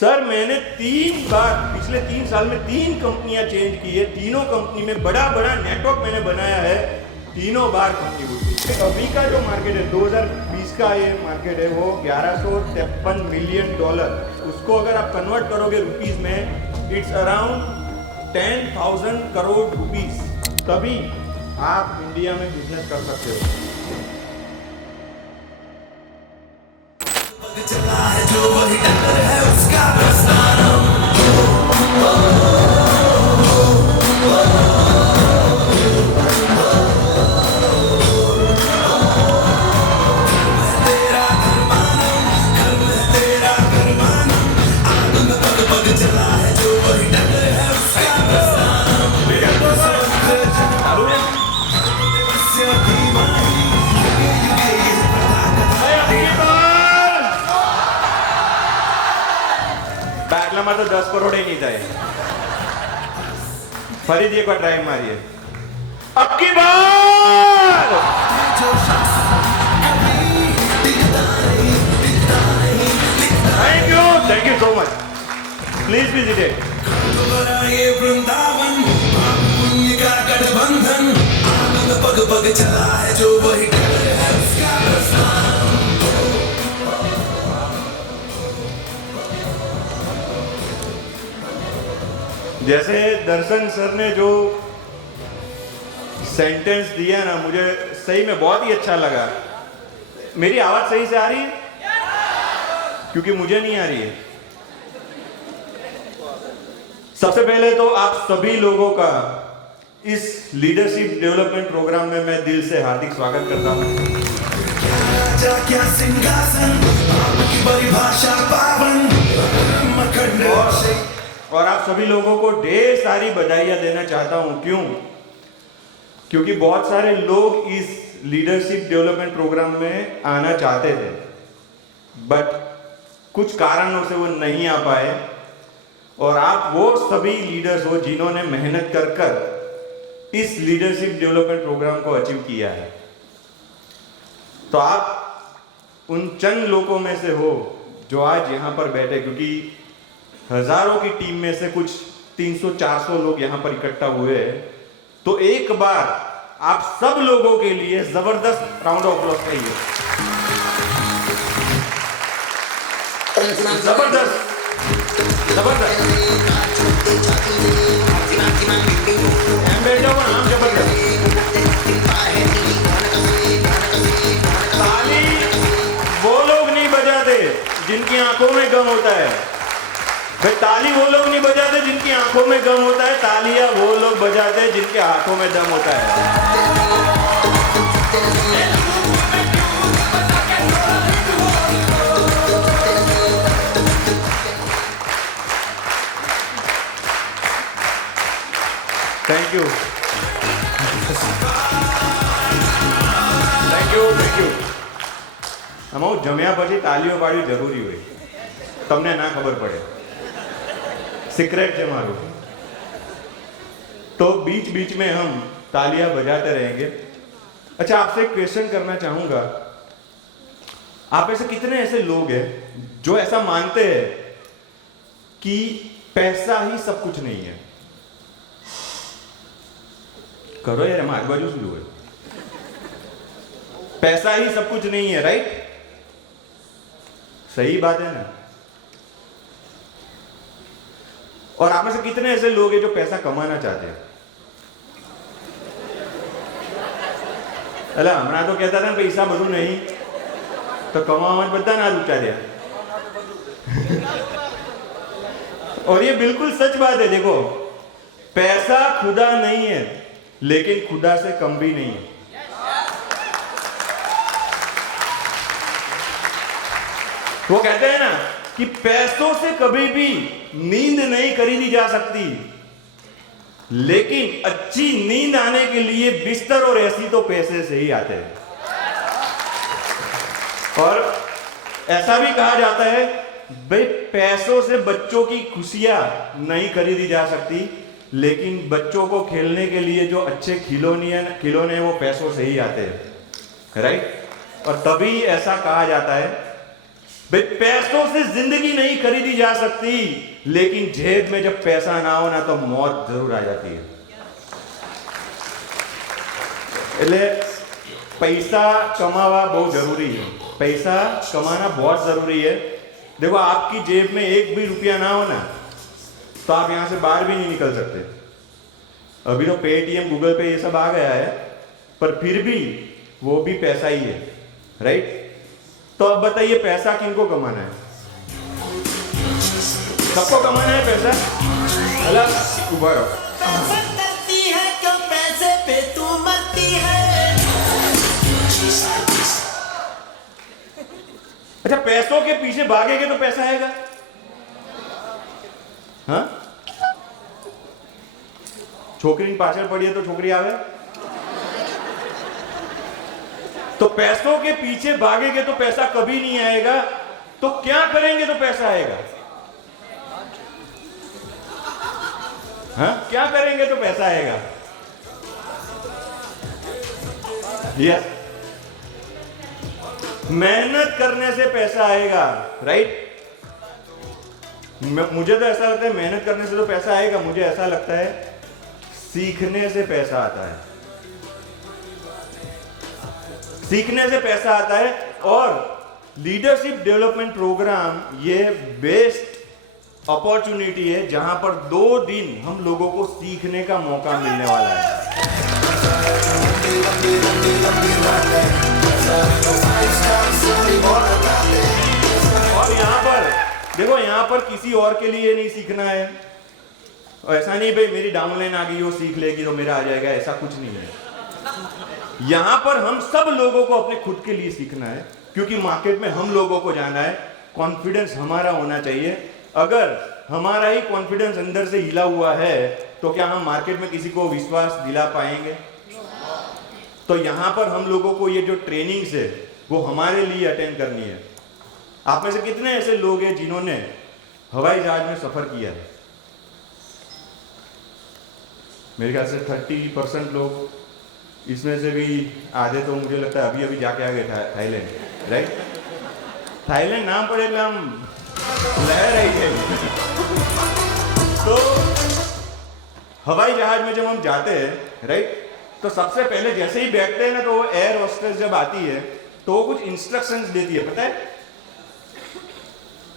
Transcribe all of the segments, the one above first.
Sir मैंने 3 बार पिछले 3 साल में 3 कंपनियां चेंज की है। तीनों कंपनी में बड़ा बड़ा नेटवर्क मैंने बनाया है, तीनों बार कंपनी उठी। अभी का जो मार्केट है 2020 का ये मार्केट है वो $1153 मिलियन। उसको अगर आप कन्वर्ट करोगे रुपीस में, इट्स अराउंड 10,000 करोड़ रुपीस। तभी आप इंडिया में बिजनेस कर सकते हो। चला है जो वही टक्कर है उसका प्रस्थान। तेरा घर मानम आनंद पग पग चला है जो वही टक्कर है उसका प्रस्थान। तो 10 करोड़ ही नहीं था। फरीद एक बार ट्राई मारिए, अब की बार। Thank you so much. Please visit it. Vrindavan पुण्य का गठबंधन आनंद पग पग चला है जो वही है उसका प्रस्थान। जैसे दर्शन सर ने जो सेंटेंस दिया ना, मुझे सही में बहुत ही अच्छा लगा। मेरी आवाज सही से आ रही है? क्योंकि मुझे नहीं आ रही है। सबसे पहले तो आप सभी लोगों का इस लीडरशिप डेवलपमेंट प्रोग्राम में मैं दिल से हार्दिक स्वागत करता हूं। और आप सभी लोगों को ढेर सारी बधाइयां देना चाहता हूं। क्यों? क्योंकि बहुत सारे लोग इस लीडरशिप डेवलपमेंट प्रोग्राम में आना चाहते थे, बट कुछ कारणों से वो नहीं आ पाए। और आप वो सभी लीडर्स हो जिन्होंने मेहनत कर कर इस लीडरशिप डेवलपमेंट प्रोग्राम को अचीव किया है। तो आप उन चंद लोगों में से हो जो आज यहां पर बैठे, क्योंकि हजारों की टीम में से कुछ 300-400 लोग यहां पर इकट्ठा हुए हैं। तो एक बार आप सब लोगों के लिए जबरदस्त राउंड ऑफ अप्लॉज चाहिए। जबरदस्त जबरदस्त ताली वो लोग नहीं बजाते जिनकी आंखों में गम होता है। भाई ताली वो लोग नहीं बजाते जिनकी आंखों में गम होता है, तालियां वो लोग बजाते हैं जिनके हाथों में दम होता है। Thank you thank you thank you. हम जम्या પછી તાલીઓ પાડવી જરૂરી હોય, તમને ના ખબર પડે। सीक्रेट है मालूम। तो बीच बीच में हम तालियां बजाते रहेंगे। अच्छा, आपसे एक क्वेश्चन करना चाहूंगा। आप ऐसे कितने ऐसे लोग हैं जो ऐसा मानते हैं कि पैसा ही सब कुछ नहीं है? करो यार, हमारे बाजू शुरू है। पैसा ही सब कुछ नहीं है, राइट? सही बात है ना? और आप में से कितने ऐसे लोग हैं जो पैसा कमाना चाहते हैं? अला हमारा तो कहता था पैसा બધું नहीं, तो कमावा બધા ना ऊंचा दिया। और ये बिल्कुल सच बात है। देखो, पैसा खुदा नहीं है, लेकिन खुदा से कम भी नहीं है। वो कहते हैं ना कि पैसों से कभी भी नींद नहीं खरीदी जा सकती, लेकिन अच्छी नींद आने के लिए बिस्तर और एसी तो पैसे से ही आते हैं। और ऐसा भी कहा जाता है, भाई पैसों से बच्चों की खुशियां नहीं खरीदी जा सकती, लेकिन बच्चों को खेलने के लिए जो अच्छे खिलौने वो पैसों से ही आते हैं, राइट? और तभी ऐसा कहा जाता है भाई पैसों से जिंदगी नहीं खरीदी जा सकती, लेकिन जेब में जब पैसा ना हो ना तो मौत जरूर आ जाती है। એટલે पैसा कमावा बहुत जरूरी है, पैसा कमाना बहुत जरूरी है। देखो आपकी जेब में एक भी रुपया ना हो ना तो आप यहां से बाहर भी नहीं निकल सकते। अभी तो पेटीएम गूगल पे ये सब आ गया है, पर फिर भी वो भी पैसा ही है, राइट? तो अब बताइए पैसा किनको कमाना है? सबको कमाना है पैसा। अलग उभा रहो। पैसा करती है क्यों पैसे पे तू मरती है। अच्छा पैसों के पीछे भागेंगे तो पैसा आएगा? हाँ, छोकरी पाछड़ पड़ी है तो छोकरी आवे। तो पैसों के पीछे भागेंगे तो पैसा कभी नहीं आएगा, तो क्या करेंगे तो पैसा आएगा? हाँ, क्या करेंगे तो पैसा आएगा? यस, मेहनत करने से पैसा आएगा, राइट? मुझे तो ऐसा लगता है मेहनत करने से तो पैसा आएगा, मुझे ऐसा लगता है सीखने से पैसा आता है। सीखने से पैसा आता है। और लीडरशिप डेवलपमेंट प्रोग्राम ये बेस्ट अपॉर्चुनिटी है जहां पर 2 दिन हम लोगों को सीखने का मौका मिलने वाला है। और यहां पर देखो, यहां पर किसी और के लिए नहीं सीखना है। और ऐसा नहीं भाई मेरी डाउनलाइन आ गई वो सीख लेगी तो मेरा आ जाएगा, ऐसा कुछ नहीं है। यहां पर हम सब लोगों को अपने खुद के लिए सीखना है, क्योंकि मार्केट में हम लोगों को जाना है। कॉन्फिडेंस हमारा होना चाहिए। अगर हमारा ही कॉन्फिडेंस अंदर से हिला हुआ है तो क्या हम मार्केट में किसी को विश्वास दिला पाएंगे? तो यहां पर हम लोगों को ये जो ट्रेनिंग्स है वो हमारे लिए अटेंड करनी है। आप में से कितने ऐसे लोग हैं जिन्होंने हवाई जहाज में सफर किया है? मेरे ख्याल से 30% लोग, इसमें से भी आधे तो मुझे लगता है अभी अभी जाके आ गए थाईलैंड, राइट? थाईलैंड नाम पर एक हम लहर आई है। तो हवाई जहाज में जब हम जाते हैं, राइट, तो सबसे पहले जैसे ही बैठते हैं ना तो वो एयर होस्टेस जब आती है तो वो कुछ इंस्ट्रक्शंस देती है, पता है?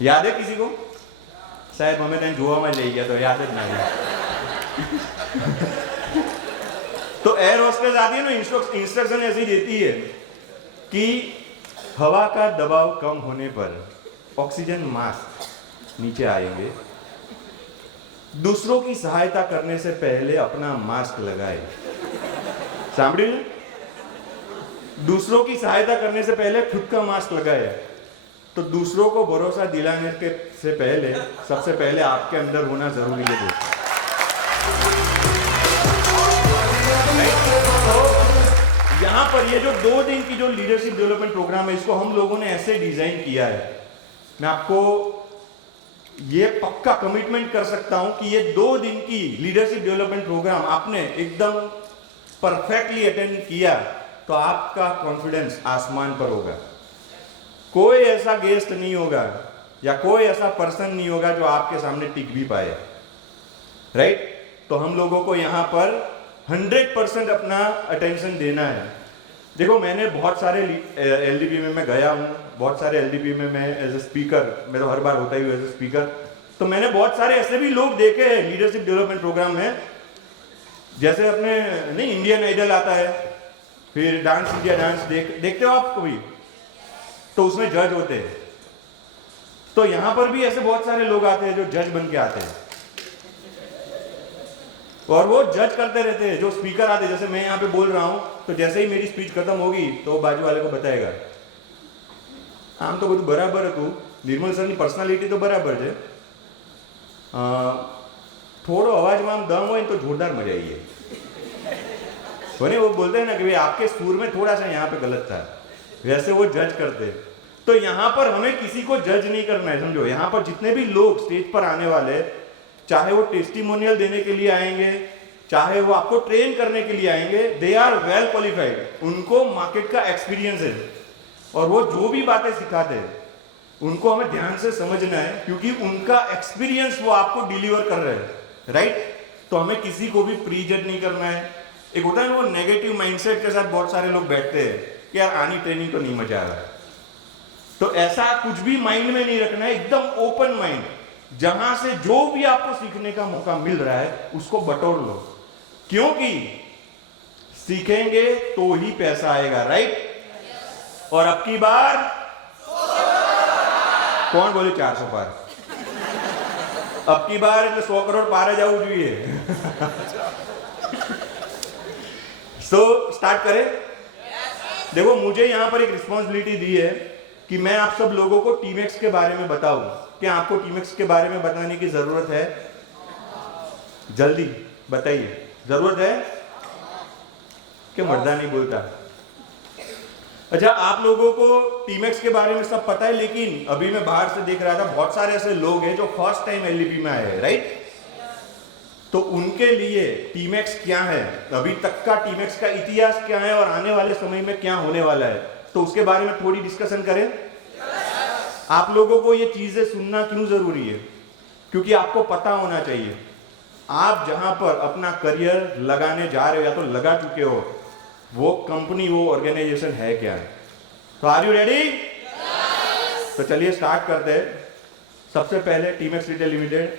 याद है किसी को? शायद हमें कहीं जुआ में ले गया तो याद है ना। तो एयर होस्टेस आती है ना, इंस्ट्रक्शन ऐसी देती है कि हवा का दबाव कम होने पर ऑक्सीजन मास्क नीचे आएंगे, दूसरों की सहायता करने से पहले अपना मास्क लगाए। सामने दूसरों की सहायता करने से पहले खुद का मास्क लगाए। तो दूसरों को भरोसा दिलाने के से पहले सबसे पहले आपके अंदर होना जरूरी है। यहां पर ये जो 2 दिन की जो लीडरशिप डेवलपमेंट प्रोग्राम है, इसको हम लोगों ने ऐसे डिजाइन किया है। मैं आपको ये पक्का कमिटमेंट कर सकता हूं कि ये 2 दिन की लीडरशिप डेवलपमेंट प्रोग्राम आपने एकदम परफेक्टली अटेंड किया तो आपका कॉन्फिडेंस आसमान पर होगा। कोई ऐसा गेस्ट नहीं होगा या कोई ऐसा पर्सन नहीं होगा जो आपके सामने टिक भी पाए, राइट? तो हम लोगों को यहाँ पर 100% अपना अटेंशन देना है। देखो मैंने बहुत सारे एलडीपी में मैं गया हूँ, बहुत सारे एलडीपी में मैं एज ए स्पीकर, मैं तो हर बार होता ही हूँ एज ए स्पीकर। तो मैंने बहुत सारे ऐसे भी लोग देखे हैं लीडरशिप डेवलपमेंट प्रोग्राम में, जैसे अपने नहीं इंडियन आइडल आता है, फिर डांस इंडिया डांस देखते हो आप कभी? तो उसमें जज होते हैं। तो यहां पर भी ऐसे बहुत सारे लोग आते हैं जो जज बन के आते हैं और वो जज करते रहते हैं। जो स्पीकर आते हैं, जैसे मैं यहाँ पे बोल रहा हूं तो जैसे ही मेरी स्पीच खत्म होगी तो बाजू वाले को बताएगा आम तो બધું બરાબર હતું, નિર્મલ સરની પર્સનાલિટી તો બરાબર છે, થોડો અવાજમાં આમ દમ હોય તો જોરદાર મજા આવી જાય। वो बोलते हैं ना कि भाई आपके सुर में थोड़ा सा यहाँ पे गलत था, वैसे वो जज करते हैं। तो यहाँ पर हमें किसी को जज नहीं करना है, समझो। यहाँ पर जितने भी लोग स्टेज पर आने वाले, चाहे वो टेस्टिमोनियल देने के लिए आएंगे, चाहे वो आपको ट्रेन करने के लिए आएंगे, दे आर वेल क्वालिफाइड। उनको मार्केट का एक्सपीरियंस है और वो जो भी बातें सिखाते हैं उनको हमें ध्यान से समझना है, क्योंकि उनका एक्सपीरियंस वो आपको डिलीवर कर रहे हैं, राइट? तो हमें किसी को भी प्रीजज नहीं करना है। एक होता है ना वो नेगेटिव माइंडसेट के साथ बहुत सारे लोग बैठते हैं कि यार आनी ट्रेनिंग तो नहीं मजा आ रहा है, तो ऐसा कुछ भी माइंड में नहीं रखना है। एकदम ओपन माइंड, जहां से जो भी आपको सीखने का मौका मिल रहा है उसको बटोर लो, क्योंकि सीखेंगे तो ही पैसा आएगा, राइट? और अब की बार कौन बोले 400 पार? अब की बार 100 करोड़ पार जाऊ જોઈએ। सो स्टार्ट करें। देखो, मुझे यहां पर एक रिस्पॉन्सिबिलिटी दी है कि मैं आप सब लोगों को टीमेक्स के बारे में बताऊं। क्या आपको टीमेक्स के बारे में बताने की जरूरत है? जल्दी बताइए, जरूरत है? क्या मर्दा नहीं बोलता? अच्छा, आप लोगों को टीमेक्स के बारे में सब पता है, लेकिन अभी मैं बाहर से देख रहा था बहुत सारे ऐसे लोग हैं जो फर्स्ट टाइम एलईपी में आए हैं, राइट? तो उनके लिए टीमेक्स क्या है, अभी तक का टीमेक्स का इतिहास क्या है और आने वाले समय में क्या होने वाला है, तो उसके बारे में थोड़ी डिस्कशन करें। आप लोगों को ये चीजें सुनना क्यों जरूरी है? क्योंकि आपको पता होना चाहिए आप जहां पर अपना करियर लगाने जा रहे हो या तो लगा चुके हो, वो कंपनी, वो ऑर्गेनाइजेशन है क्या? तो आर यू रेडी? तो चलिए स्टार्ट करते हैं। सबसे पहले टीमेक्स रिटेल लिमिटेड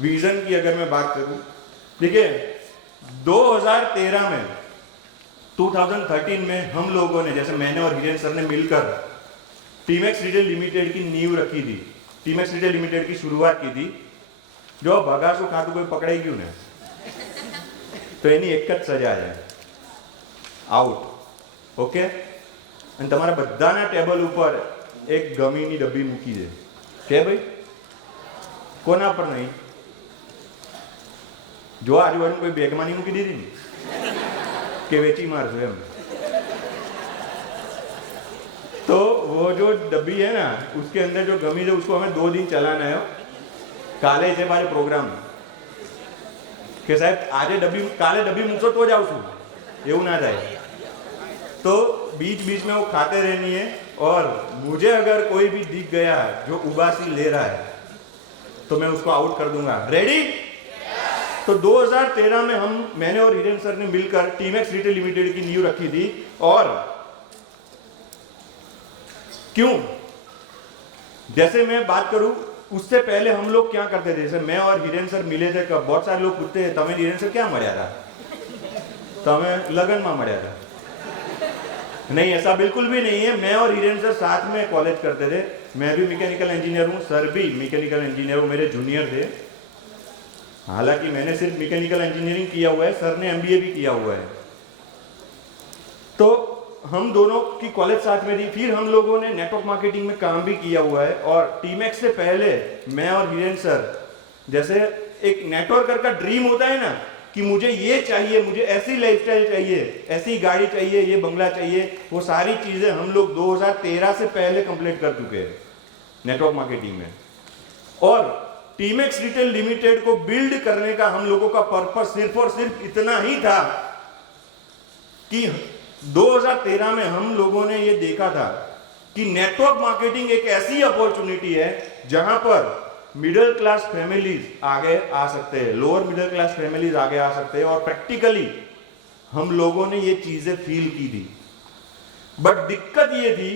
विजन की अगर मैं बात करूं, देखिए 2013 में 2013 में हम लोगों ने, जैसे मैंने और हिरेन सर ने मिलकर टीमेक्स रिटेल लिमिटेड की नींव रखी थी, टीमेक्स रिटेल लिमिटेड की शुरुआत की थी। जो भगासु खातू कोई पकड़े क्यों ने, तो एनी एक ज सजा है, आउट। ओके? અને તમારા બધાના ટેબલ ઉપર એક ગમીની ડબ્બી મૂકી દે કે ભાઈ કોના પર નહીં, જો આજુબાજુ કોઈ બેગમાં નહીં મૂકી દીધી ને કે વેચી मारજો એમ। तो वो जो डब्बी है ना, उसके अंदर जो गमी है उसको हमें 2 दिन चलाना है। काले છે મારે પ્રોગ્રામ કે સાહેબ આજે ડબ્બી, કાલે ડબ્બી મૂકશો તો જ આવશું, એવું ના થાય। तो बीच बीच में वो खाते रहनी है, और मुझे अगर कोई भी दिख गया जो उबासी ले रहा है तो मैं उसको आउट कर दूंगा। रेडी? तो 2013 में मैंने और हिरेन सर ने मिलकर टीमेक्स रिटेल लिमिटेड की नींव रखी थी। और क्यों, जैसे मैं बात करूं उससे पहले हम लोग क्या करते थे, जैसे मैं और हिरेन सर मिले थे, कब बहुत सारे लोग पूछते हैं तमें हिरेन सर क्या मर्या था, तमें लगन में मर्या था। नहीं, ऐसा बिल्कुल भी नहीं है। मैं और हिरेन सर साथ में कॉलेज करते थे, मैं भी मैकेनिकल इंजीनियर हूँ, सर भी मैकेनिकल इंजीनियर हूँ, मेरे जूनियर थे। हालांकि मैंने सिर्फ मैकेनिकल इंजीनियरिंग किया हुआ है, सर ने एमबीए भी किया हुआ है। तो हम दोनों की कॉलेज साथ में थी। फिर हम लोगों ने नेटवर्क मार्केटिंग में काम भी किया हुआ है। और टीमेक्स से पहले मैं और हिरेन सर, जैसे एक नेटवर्कर का ड्रीम होता है ना कि मुझे ये चाहिए, मुझे ऐसी लाइफस्टाइल चाहिए, ऐसी गाड़ी चाहिए, ये बंगला चाहिए, वो सारी चीजें हम लोग 2013 से पहले कंप्लीट कर चुके हैं नेटवर्क मार्केटिंग में। और टीमेक्स रिटेल लिमिटेड को बिल्ड करने का हम लोगों का पर्पस सिर्फ और सिर्फ इतना ही था कि 2013 में हम लोगों ने ये देखा था कि नेटवर्क मार्केटिंग एक ऐसी अपॉर्चुनिटी है जहां पर मिडिल क्लास फैमिलीज आगे आ सकते हैं, लोअर मिडिल क्लास फैमिलीज आगे आ सकते हैं। और प्रैक्टिकली हम लोगों ने ये चीजें फील की थी। बट दिक्कत ये थी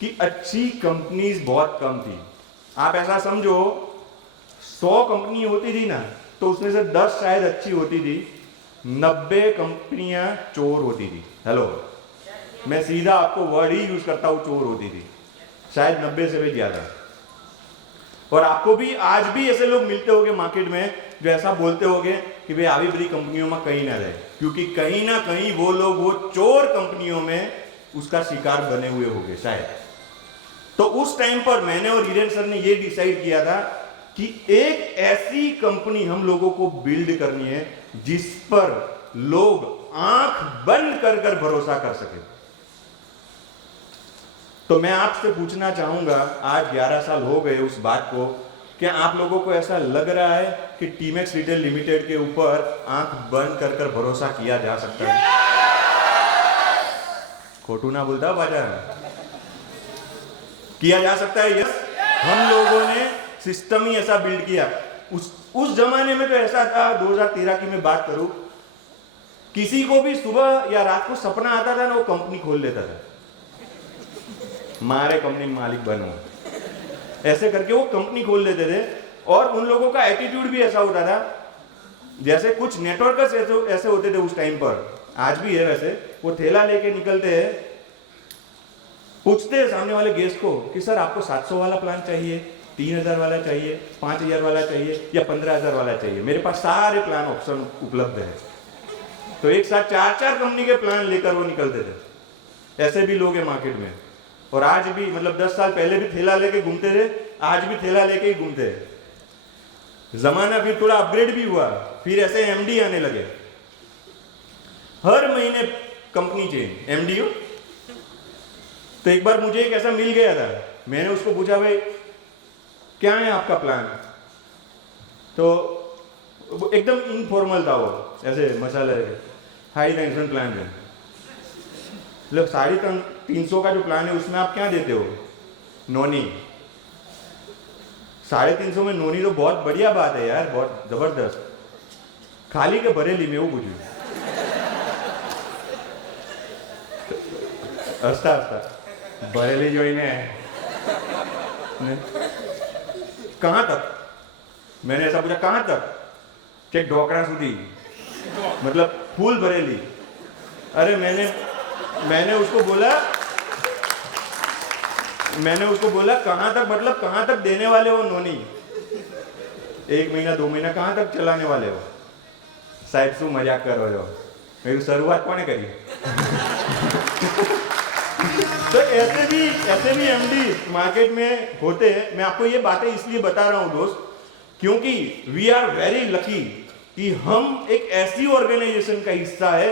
कि अच्छी कंपनीज बहुत कम थी। आप ऐसा समझो 100 कंपनी होती थी ना, तो उसमें से 10 शायद अच्छी होती थी, 90 कंपनियां चोर होती थी। हेलो, मैं सीधा आपको वर्ड ही यूज करता हूं, चोर होती थी, शायद 90 से भी ज्यादा। और आपको भी आज भी ऐसे लोग मिलते होंगे मार्केट में जो ऐसा बोलते होंगे कि भाई આવી बड़ी कंपनियों में कहीं ना रहे, क्योंकि कहीं ना कहीं वो लोग वो चोर कंपनियों में उसका शिकार बने हुए होंगे शायद। तो उस टाइम पर मैंने और हिरेन सर ने ये डिसाइड किया था कि एक ऐसी कंपनी हम लोगों को बिल्ड करनी है जिस पर लोग आंख बंद कर कर भरोसा कर सके। तो मैं आपसे पूछना चाहूंगा, आज 11 साल हो गए उस बात को, क्या आप लोगों को ऐसा लग रहा है कि टीमेक्स रिटेल लिमिटेड के ऊपर आंख बंद कर कर भरोसा किया जा सकता है? खोटू ना बोलता बाजार। किया जा सकता है, यस। हम लोगों ने सिस्टम ही ऐसा बिल्ड किया। उस जमाने में तो ऐसा था, 2013 की मैं बात करूं, किसी को भी सुबह या रात को सपना आता था ना, वो कंपनी खोल लेता था, मारे कंपनी में मालिक बनो, ऐसे करके वो कंपनी खोल लेते थे। और उन लोगों का एटीट्यूड भी ऐसा होता था, जैसे कुछ नेटवर्कर्स ऐसे होते थे उस टाइम पर, आज भी है वैसे, वो थैला लेके निकलते हैं, पूछते हैं सामने वाले गेस्ट को कि सर आपको 700 वाला प्लान चाहिए, 3000 वाला चाहिए, 5000 वाला चाहिए या 15000 वाला चाहिए, मेरे पास सारे प्लान ऑप्शन उपलब्ध है। तो एक साथ 4-4 कंपनी के प्लान लेकर वो निकलते थे। ऐसे भी लोग हैं मार्केट में। और आज भी, मतलब 10 साल पहले भी थैला लेके घूमते थे, आज भी थैला लेके ही घूमते हैं। जमाना फिर थोड़ा अपग्रेड भी हुआ, फिर ऐसे एमडी आने लगे, हर महीने कंपनी चेंज, एमडी हो। तो एक बार मुझे एक ऐसा मिल गया था, मैंने उसको पूछा भाई क्या है आपका प्लान, तो एकदम इनफॉर्मल था वो, ऐसे मसाला हाई टेंशन प्लान है, मतलब 350 का जो प्लान है उसमें आप क्या देते हो, नोनी। 350 में नोनी तो बहुत बढ़िया बात है यार, बहुत जबरदस्त। खाली के बरेली में वो पूछू, हंसता हंसता बरेली जोईने कहां तक, मैंने ऐसा पूछा कहां तक, कि ढोकरा सुधी, मतलब फूल बरेली। अरे मैंने उसको बोला कहां तक, मतलब कहां तक देने वाले हो नोनी, 1 महीना 2 महीना कहां तक चलाने वाले हो। साहब शू मजाक कर रहे हो, मेरी शुरुआत कौन करी। तो ऐसे भी एमडी मार्केट में होते हैं। मैं आपको ये बातें इसलिए बता रहा हूं दोस्त, क्योंकि वी आर वेरी लकी कि हम एक ऐसी ऑर्गेनाइजेशन का हिस्सा है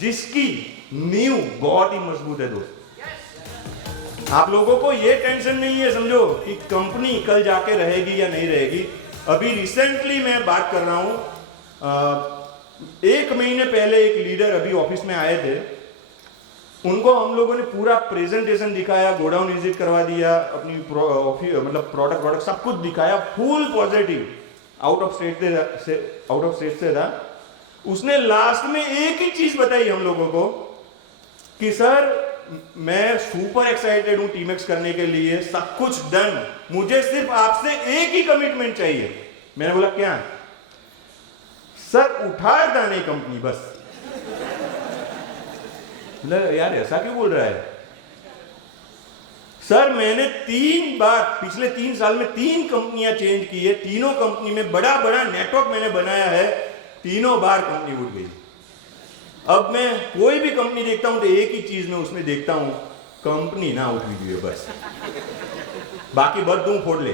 जिसकी नींव बहुत ही मजबूत है दोस्त। आप लोगों को ये टेंशन नहीं है समझो कि कंपनी कल जाके रहेगी या नहीं रहेगी। अभी रिसेंटली मैं बात कर रहा हूं, 1 महीने पहले एक लीडर अभी ऑफिस में आए थे, उनको हम लोगों ने पूरा प्रेजेंटेशन दिखाया, गोडाउन विजिट करवा दिया, अपनी मतलब प्रोडक्ट सब कुछ दिखाया, full positive, out of state से था। उसने लास्ट में एक ही चीज बताई हम लोगों को कि सर मैं सुपर एक्साइटेड हूं टीमेक्स करने के लिए, सब कुछ डन, मुझे सिर्फ आपसे एक ही कमिटमेंट चाहिए। मैंने बोला क्या सर, उठार दाने कंपनी बस। यार ऐसा क्यों बोल रहा है सर, मैंने 3 बार पिछले 3 साल में 3 कंपनियां चेंज की है, तीनों कंपनी में बड़ा नेटवर्क मैंने बनाया है, तीनों बार कंपनी उठ गई। अब मैं कोई भी कंपनी देखता हूं तो एक ही चीज में उसमें देखता हूं, कंपनी ना उठ रही है बस, बाकी बद दूं फोड़ ले।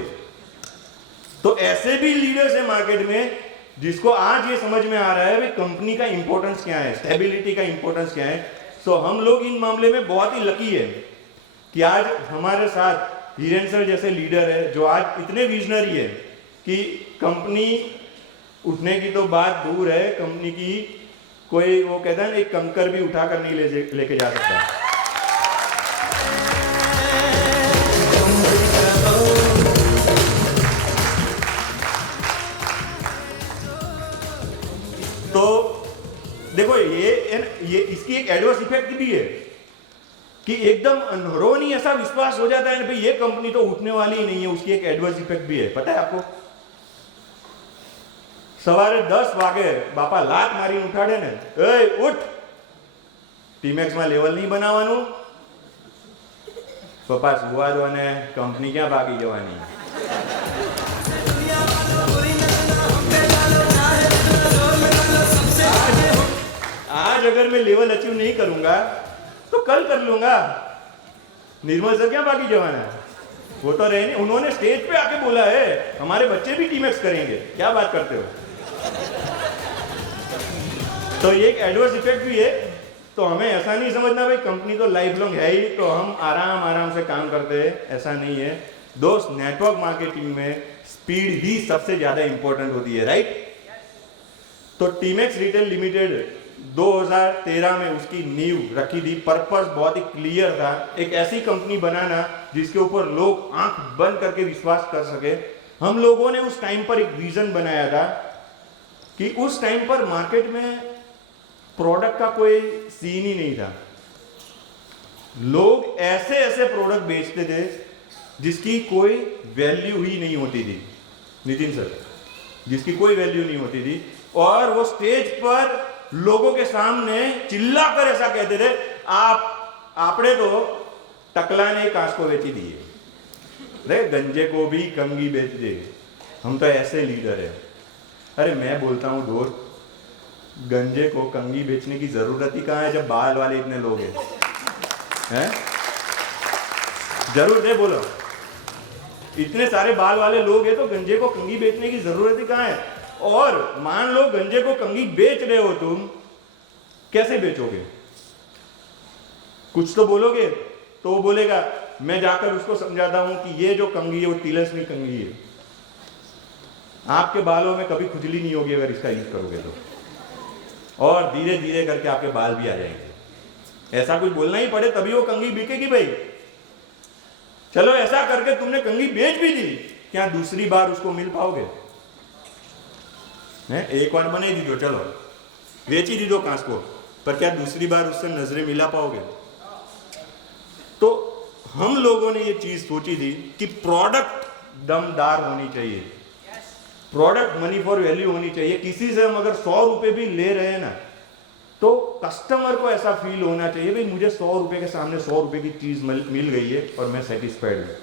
तो ऐसे भी लीडर्स है मार्केट में जिसको आज ये समझ में आ रहा है कंपनी का इंपॉर्टेंस क्या है, स्टेबिलिटी का इंपॉर्टेंस क्या है। सो हम लोग इन मामले में बहुत ही लकी है कि आज हमारे साथ हीरेन सर जैसे लीडर है जो आज इतने विजनरी है कि कंपनी उठने की तो बात दूर है, कंपनी की कोई वो कहता है ना, एक कंकर भी उठाकर नहीं लेके जा सकता। तो देखो ये इसकी एक एडवर्स इफेक्ट भी है कि एकदम अनहोनी ऐसा विश्वास हो जाता है ना भाई ये कंपनी तो उठने वाली ही नहीं है, उसकी एक एडवर्स इफेक्ट भी है। पता है आपको, सवारे 10 वागे बापा लात मारी उठाड़े ने, ए उठ, टीमेक्स में लेवल नहीं बनावानु, पप्पा सुवा दो ने, कंपनी क्या बाकी जवानी। आज अगर मैं लेवल अचीव नहीं करूंगा तो कल कर लूंगा। निर्मल सर क्या बाकी जवान है, वो तो रहे नहीं, उन्होंने स्टेज पे आके बोला है हमारे बच्चे भी टीमेक्स करेंगे, क्या बात करते हो। तो ये एक एडवर्स इफेक्ट भी है। तो हमें ऐसा नहीं समझना भाई कंपनी तो लाइफ लॉन्ग है ही तो हम आराम से काम करते हैं, ऐसा नहीं है दोस्त। नेटवर्क मार्केटिंग में स्पीड ही सबसे ज्यादा इंपॉर्टेंट होती है, राइट। तो टीमेक्स रिटेल लिमिटेड 2013 में उसकी नींव रखी थी, पर्पस बहुत ही क्लियर था, एक ऐसी कंपनी बनाना जिसके ऊपर लोग आंख बंद करके विश्वास कर सके। हम लोगों ने उस टाइम पर एक विजन बनाया था कि उस टाइम पर मार्केट में प्रोडक्ट का कोई सीन ही नहीं था। लोग ऐसे ऐसे प्रोडक्ट बेचते थे जिसकी कोई वैल्यू ही नहीं होती थी, नितिन सर, जिसकी कोई वैल्यू नहीं होती थी। और वो स्टेज पर लोगों के सामने चिल्लाकर ऐसा कहते थे, आपने तो टकला ने कांच को बेची दिए, अरे गंजे को भी कंगी बेच दे, हम तो ऐसे लीडर है। अरे मैं बोलता हूँ दोस्त, गंजे को कंगी बेचने की जरूरत ही कहाँ है जब बाल वाले इतने लोग हैं? जरूर है, बोलो, इतने सारे बाल वाले लोग हैं तो गंजे को कंगी बेचने की जरूरत ही कहाँ है? और मान लो गंजे को कंगी बेच रहे हो, तुम कैसे बेचोगे? कुछ तो बोलोगे। तो वो बोलेगा, मैं जाकर उसको समझाता हूं कि ये जो कंगी है वो तिलस्मी कंगी है, आपके बालों में कभी खुजली नहीं होगी अगर इसका यूज करोगे तो, और धीरे धीरे करके आपके बाल भी आ जाएंगे। ऐसा कुछ बोलना ही पड़े तभी वो कंगी बिकेगी भाई। चलो ऐसा करके तुमने कंगी बेच भी दी, क्या दूसरी बार उसको मिल पाओगे? एक बार बने दी दो, चलो बेच ही दी दो कांच को, पर क्या दूसरी बार उससे नजरें मिला पाओगे? तो हम लोगों ने ये चीज सोची थी कि प्रोडक्ट दमदार होनी चाहिए, प्रोडक्ट मनी फॉर वैल्यू होनी चाहिए। किसी से हम अगर 100 रुपए भी ले रहे हैं ना, तो कस्टमर को ऐसा फील होना चाहिए, भाई मुझे 100 रुपए के सामने 100 रुपए की चीज मिल गई है और मैं सेटिस्फाइड हूं।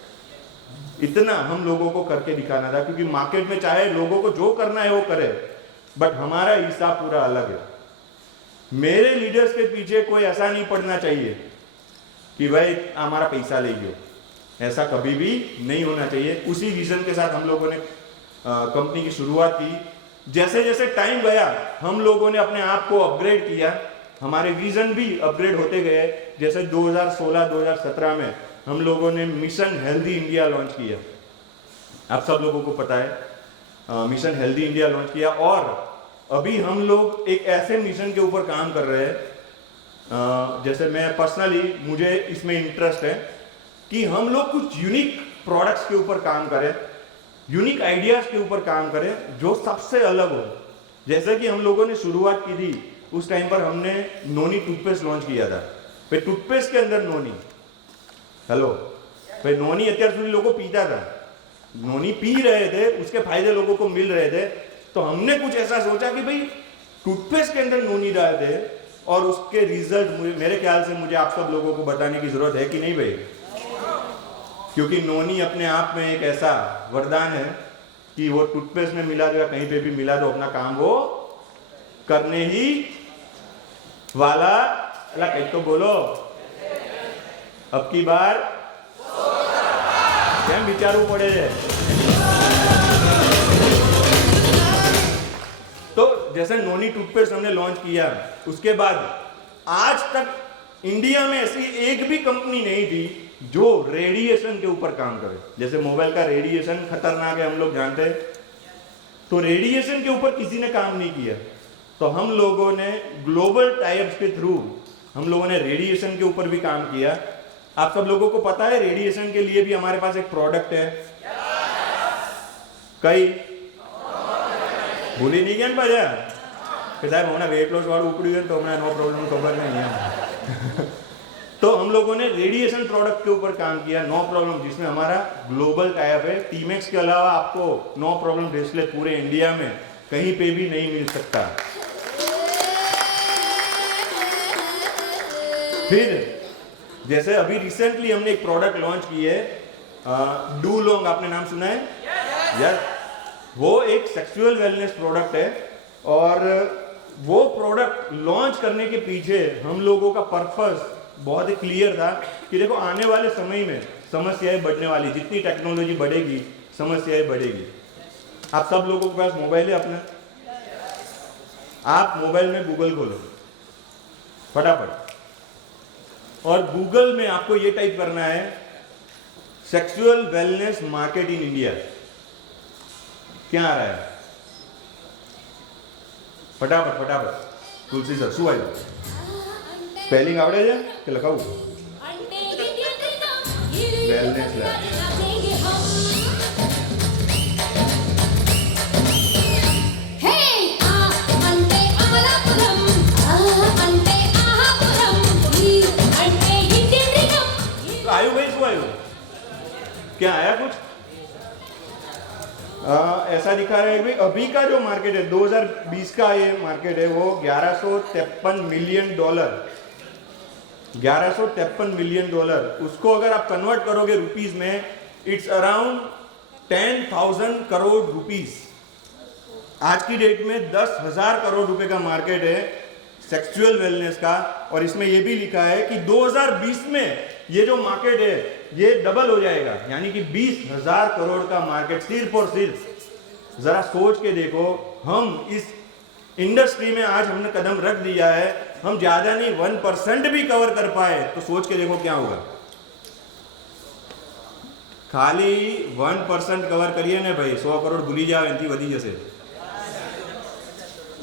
इतना हम लोगों को करके दिखाना था, क्योंकि मार्केट में चाहे लोगों को जो करना है वो करे, बट हमारा हिसाब पूरा अलग है। मेरे लीडर्स के पीछे कोई ऐसा नहीं पड़ना चाहिए कि भाई हमारा पैसा ले लो, ऐसा कभी भी नहीं होना चाहिए। उसी विजन के साथ हम लोगों ने कंपनी की शुरुआत की। जैसे जैसे टाइम गया हम लोगों ने अपने आप को अपग्रेड किया, हमारे विजन भी अपग्रेड होते गए। जैसे 2016-2017 में हम लोगों ने मिशन हेल्दी इंडिया लॉन्च किया, आप सब लोगों को पता है, मिशन हेल्दी इंडिया लॉन्च किया। और अभी हम लोग एक ऐसे मिशन के ऊपर काम कर रहे हैं, जैसे मैं पर्सनली, मुझे इसमें इंटरेस्ट है कि हम लोग कुछ यूनिक प्रोडक्ट्स के ऊपर काम करें, यूनिक आइडियाज के ऊपर काम करें जो सबसे अलग हो। जैसे कि हम लोगों ने शुरुआत की थी, उस टाइम पर हमने नोनी टूथपेस्ट लॉन्च किया था। भाई टूथपेस्ट के अंदर नोनी, हेलो भाई, नोनी અત્યાર સુધી लोगों पीता था, नोनी पी रहे थे, उसके फायदे लोगों को मिल रहे थे। तो हमने कुछ ऐसा सोचा कि भाई टूथपेस्ट के अंदर नोनी डाल दे, और उसके रिजल्ट मेरे ख्याल से मुझे आप सब लोगों को बताने की जरूरत है कि नहीं भाई? क्योंकि नोनी अपने आप में एक ऐसा वरदान है कि वो टूथपेस्ट में मिला दो या कहीं पे भी मिला दो, अपना काम वो करने ही वाला। अल्लाह कहीं तो बोलो, अब की बार क्या विचारू पड़े है। तो जैसे नोनी टूथपेस्ट हमने लॉन्च किया, उसके बाद आज तक इंडिया में ऐसी एक भी कंपनी नहीं थी जो रेडिएशन के ऊपर काम करे। जैसे मोबाइल का रेडिएशन खतरनाक है, हम लोग जानते हैं, तो रेडिएशन के ऊपर किसी ने काम नहीं किया। तो हम लोगों ने ग्लोबल टाइप्स के थ्रू हम लोगों ने रेडिएशन के ऊपर भी काम किया। आप सब लोगों को पता है रेडिएशन के लिए भी हमारे पास एक प्रोडक्ट है, कई भूली नहीं ज्ञान पाजा कि साहब हमारा वेट लॉस वाળું ઉપડી ગયું તો હમણાં નો प्रॉब्लम खबर नहीं है। तो हम लोगों ने रेडिएशन प्रोडक्ट के ऊपर काम किया, नो प्रॉब्लम, जिसमें हमारा ग्लोबल टाइप है। टीमेक्स के अलावा आपको नो प्रॉब्लम ब्रेसलेट पूरे इंडिया में कहीं पे भी नहीं मिल सकता। फिर जैसे अभी रिसेंटली हमने एक प्रोडक्ट लॉन्च की है, डू लॉन्ग, आपने नाम सुना है? यार वो एक सेक्सुअल वेलनेस प्रोडक्ट है, और वो प्रोडक्ट लॉन्च करने के पीछे हम लोगों का पर्पस बहुत ही क्लियर था कि देखो आने वाले समय में समस्याएं बढ़ने वाली, जितनी टेक्नोलॉजी बढ़ेगी समस्याएं बढ़ेगी। आप सब लोगों के पास मोबाइल है अपना, आप मोबाइल में गूगल खोलो फटाफट, और गूगल में आपको ये टाइप करना है sexual wellness market in India. क्या आ रहा है? फटाफट फटाफट, तुलसी सर શું આવ્યું? સ્પેલિંગ આવડે છે કે લખાવું? Wellness lab. आयु भाई इसको आयु क्या आया कुछ ऐसा दिखा रहा है कि अभी का जो मार्केट है 2020 का ये मार्केट है वो $1153 मिलियन, $1153 मिलियन। उसको अगर आप कन्वर्ट करोगे रुपीस में, इट्स अराउंड 10,000 करोड़ रुपीस। आज की डेट में 10,000 करोड़ रुपए का मार्केट है सेक्सुअल वेलनेस का। और इसमें यह भी लिखा है कि 2020 में ये जो मार्केट है ये डबल हो जाएगा, यानी कि 20,000 करोड़ का मार्केट सिर्फ और सिर्फ। जरा सोच के देखो, हम इस इंडस्ट्री में आज हमने कदम रख दिया है, हम ज्यादा नहीं 1% भी कवर कर पाए तो सोच के देखो क्या होगा। खाली 1% कवर करिए ने भाई, 100 करोड़ भूली जाओ एंથી વધી જશે।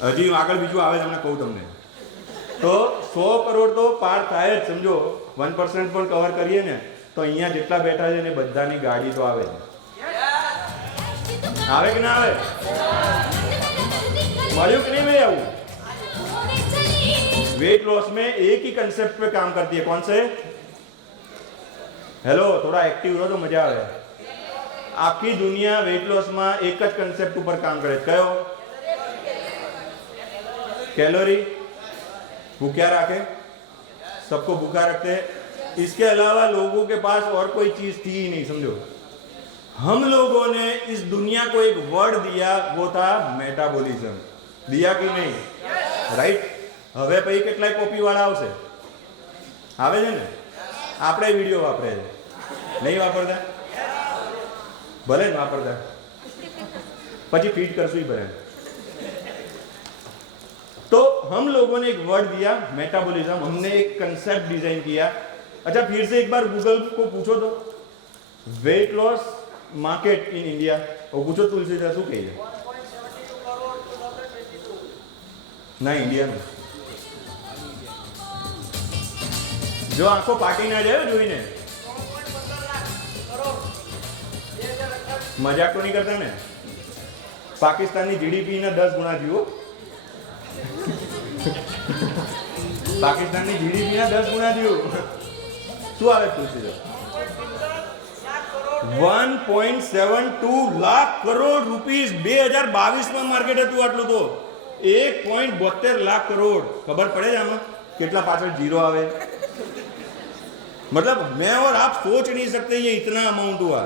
હજી આગળ બીજું આવે તમને કહું તમને, તો 100 કરોડ તો પાર થાય જ સમજો। 1% પણ કવર કરીએ ને તો અહીંયા જેટલા બેઠા છે ને બધાની ગાડી તો આવે કે ના આવે? મળ્યું કે નહીં ભાઈ? આવું वेट लॉस में एक ही कंसेप्ट पे काम करती है, कौन से? हेलो, थोड़ा एक्टिव रहो तो मजा आवे। आखी दुनिया वेट लॉस में एक ज कंसेप्ट ऊपर काम करे, कयो? कैलोरी भूख्या रखे, सबको भूखा रखते हैं। इसके अलावा लोगों के पास और कोई चीज थी ही नहीं, समझो। हम लोगों ने इस दुनिया को एक वर्ड दिया, वो था मेटाबॉलिज्म। दिया कि नहीं? राइट। હવે પછી કેટલાય કોપી વાળા આવશે, આવે છે ને? આપણે વિડીયો વાપરે છે, નહીં વાપરતા? ભલે જ વાપરતા, પછી ફીડ કરશું ही ભલે। तो हम लोगों ने एक वर्ड दिया मेटाबॉलिज्म, हमने एक कंसेप्ट डिजाइन किया। अच्छा, फिर से एक बार गूगल को पूछो तो weight loss market in India, और पूछो तुलसीदास શું કહે છે? ના, इंडिया में जो आंखों पाटी ना जाए જોઈને, मजाक तो नहीं करता ने? पाकिस्तानी जीडीपी ना 10 गुना जीવો। पाकिस्तानी जीडीपी ना 10 गुना जीવો। શું આવે तुलसीदास? 1.72 लाख करोड़ रुपीस 2022 में मार्केट હતું આટલું તો 1.72 लाख करोड़। खबर પડે છે આમાં કેટલા પાછળ जीरो आवे? मतलब मैं और आप सोच नहीं सकते ये इतना अमाउंट हुआ।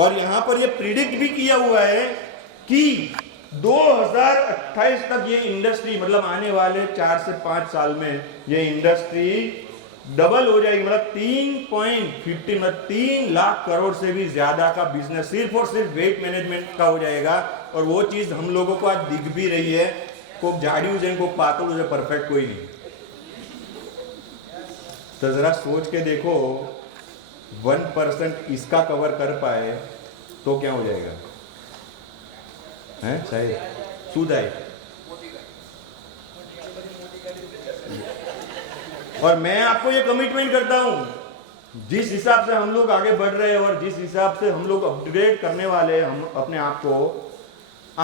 और यहां पर ये प्रिडिक्ट भी किया हुआ है कि 2028 तक ये इंडस्ट्री, मतलब आने वाले 4 से 5 साल में ये इंडस्ट्री डबल हो जाएगी। मतलब 3.50 मतलब 3 लाख करोड़ से भी ज्यादा का बिजनेस सिर्फ और सिर्फ वेट मैनेजमेंट का हो जाएगा। और वो चीज हम लोगों को आज दिख भी रही है। को जाड़ी हो को पातल हो, परफेक्ट कोई नहीं। तो जरा सोच के देखो, 1% इसका कवर कर पाए तो क्या हो जाएगा? हैं शायद શું થાય? और मैं आपको ये कमिटमेंट करता हूं, जिस हिसाब से हम लोग आगे बढ़ रहे हैं और जिस हिसाब से हम लोग अपग्रेड करने वाले हैं हम अपने आप को,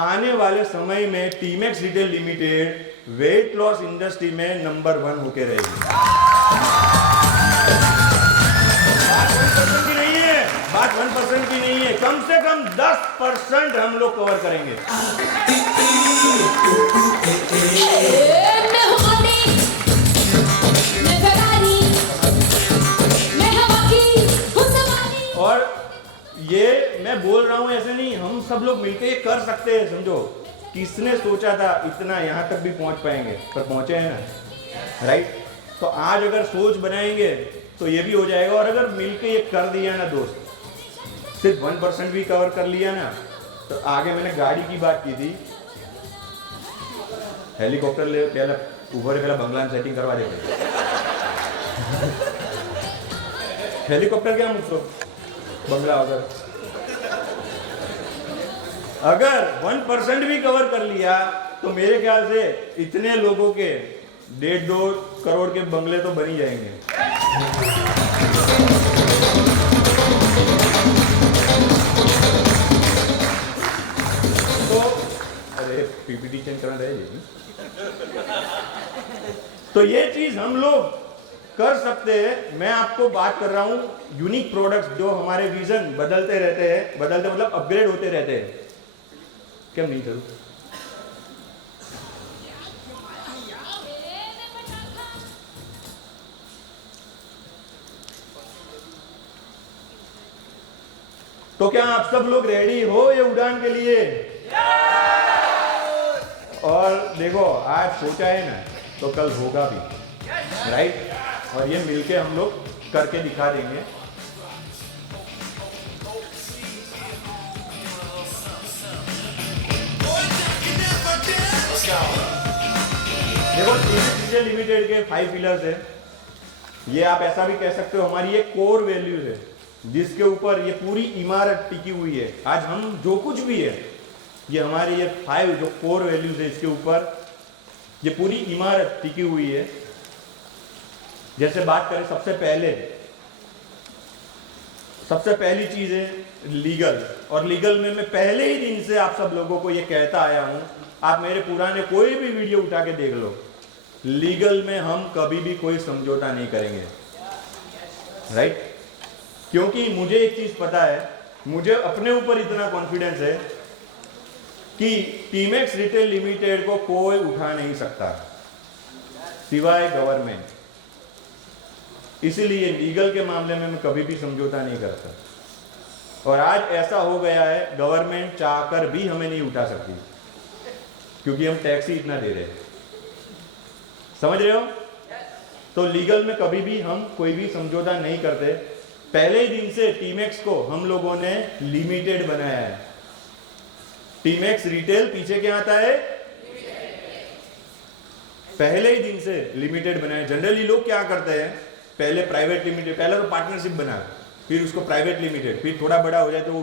आने वाले समय में Timex retail limited weight loss industry में नंबर 1 होके रहेगी। बात 1% की नहीं है, कम से कम 10% हम लोग कवर करेंगे। और ये मैं बोल रहा हूं ऐसे नहीं, हम सब लोग मिलकर ये कर सकते हैं। समझो, किसने सोचा था इतना यहां तक भी पहुंच पाएंगे, पर पहुंचे हैं ना, राइट। तो आज अगर सोच बनाएंगे तो ये भी हो जाएगा। और अगर मिलके ये कर दिया ना दोस्त, सिर्फ 1% भी कवर कर लिया ना, तो आगे मैंने गाड़ी की बात की थी, हेलीकॉप्टर ले पहले ऊपर पहला बंगला में सेटिंग करवा देते। हेलीकॉप्टर क्या मुझको बंगला अगर 1% भी कवर कर लिया तो मेरे ख्याल से इतने लोगों के 1.5-2 करोड़ के बंगले तो बन ही जाएंगे। अरे पीपीटी चेंज करना रहेगी। तो ये चीज हम लोग कर सकते हैं। मैं आपको बात कर रहा हूं यूनिक प्रोडक्ट्स जो हमारे विजन बदलते रहते हैं, बदलते मतलब अपग्रेड होते रहते हैं। क्यों नहीं करूं? तो क्या आप सब लोग रेडी हो ये उड़ान के लिए? और देखो आज सोचा है ना तो कल होगा भी, राइट? और ये मिलके हम लोग करके दिखा देंगे। देखो टीवी लिमिटेड के 5 पिलर्स है। ये आप ऐसा भी कह सकते हो हमारी ये कोर वैल्यूज है, जिसके ऊपर ये पूरी इमारत टिकी हुई है। आज हम जो कुछ भी है ये हमारी ये 5 जो कोर वैल्यूज है इसके ऊपर ये पूरी इमारत टिकी हुई है। जैसे बात करें सबसे पहली चीज है लीगल। और लीगल में मैं पहले ही दिन से आप सब लोगों को ये कहता आया हूं, आप मेरे पुराने कोई भी वीडियो उठा के देख लो, लीगल में हम कभी भी कोई समझौता नहीं करेंगे, राइट? क्योंकि मुझे एक चीज पता है, मुझे अपने ऊपर इतना कॉन्फिडेंस है कि टीमेक्स रिटेल लिमिटेड को कोई उठा नहीं सकता सिवाय गवर्नमेंट। इसीलिए लीगल के मामले में मैं कभी भी समझौता नहीं करता। और आज ऐसा हो गया है गवर्नमेंट चाहकर भी हमें नहीं उठा सकती, क्योंकि हम टैक्स ही इतना दे रहे हैं। समझ रहे हो? तो लीगल में कभी भी हम कोई भी समझौता नहीं करते। पहले ही दिन से टीमेक्स को हम लोगों ने लिमिटेड बनाया है। टीमेक्स रिटेल पीछे क्या आता है? पहले ही दिन से लिमिटेड बनाया। जनरली लोग क्या करते हैं, पहले प्राइवेट लिमिटेड, पहले तो पार्टनरशिप बना, फिर उसको प्राइवेट लिमिटेड, फिर थोड़ा बड़ा हो जाए तो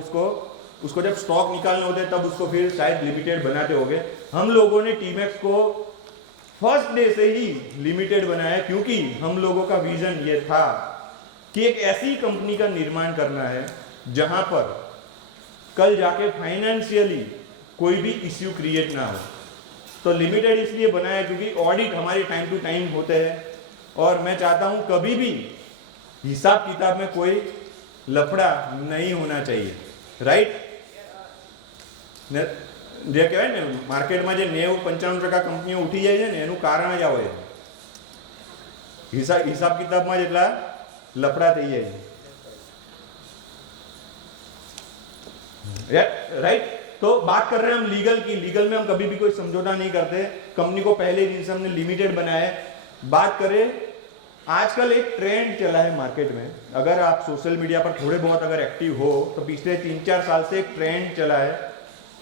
उसको जब स्टॉक निकालने होते तब उसको फिर शायद लिमिटेड बनाते होंगे। हम लोगों ने टीमेक्स को फर्स्ट डे से ही लिमिटेड बनाया, क्योंकि हम लोगों का विजन ये था कि एक ऐसी कंपनी का निर्माण करना है जहां पर कल जाके फाइनेंशियली कोई भी इश्यू क्रिएट ना हो। तो लिमिटेड इसलिए बनाया क्योंकि ऑडिट हमारे टाइम टू टाइम होते हैं, और मैं चाहता हूं कभी भी हिसाब किताब में कोई लफड़ा नहीं होना चाहिए, राइट? જે કહેવાય ને માર્કેટમાં જે 90-95% કંપનીઓ ઉઠી જાય છે ને એનું કારણ જ આ હોય, હિસાબ કિતાબમાં જ એટલા લફડા થઈ જાય છે, राइट? तो बात कर रहे हैं हम लीगल की। लीगल में हम कभी भी कोई समझौता नहीं करते। कंपनी को पहले दिन से हमने लिमिटेड बनाया है। बात करें, आजकल एक ट्रेंड चला है मार्केट में, अगर आप सोशल मीडिया पर थोड़े बहुत अगर एक्टिव हो तो पिछले 3-4 साल से एक ट्रेंड चला है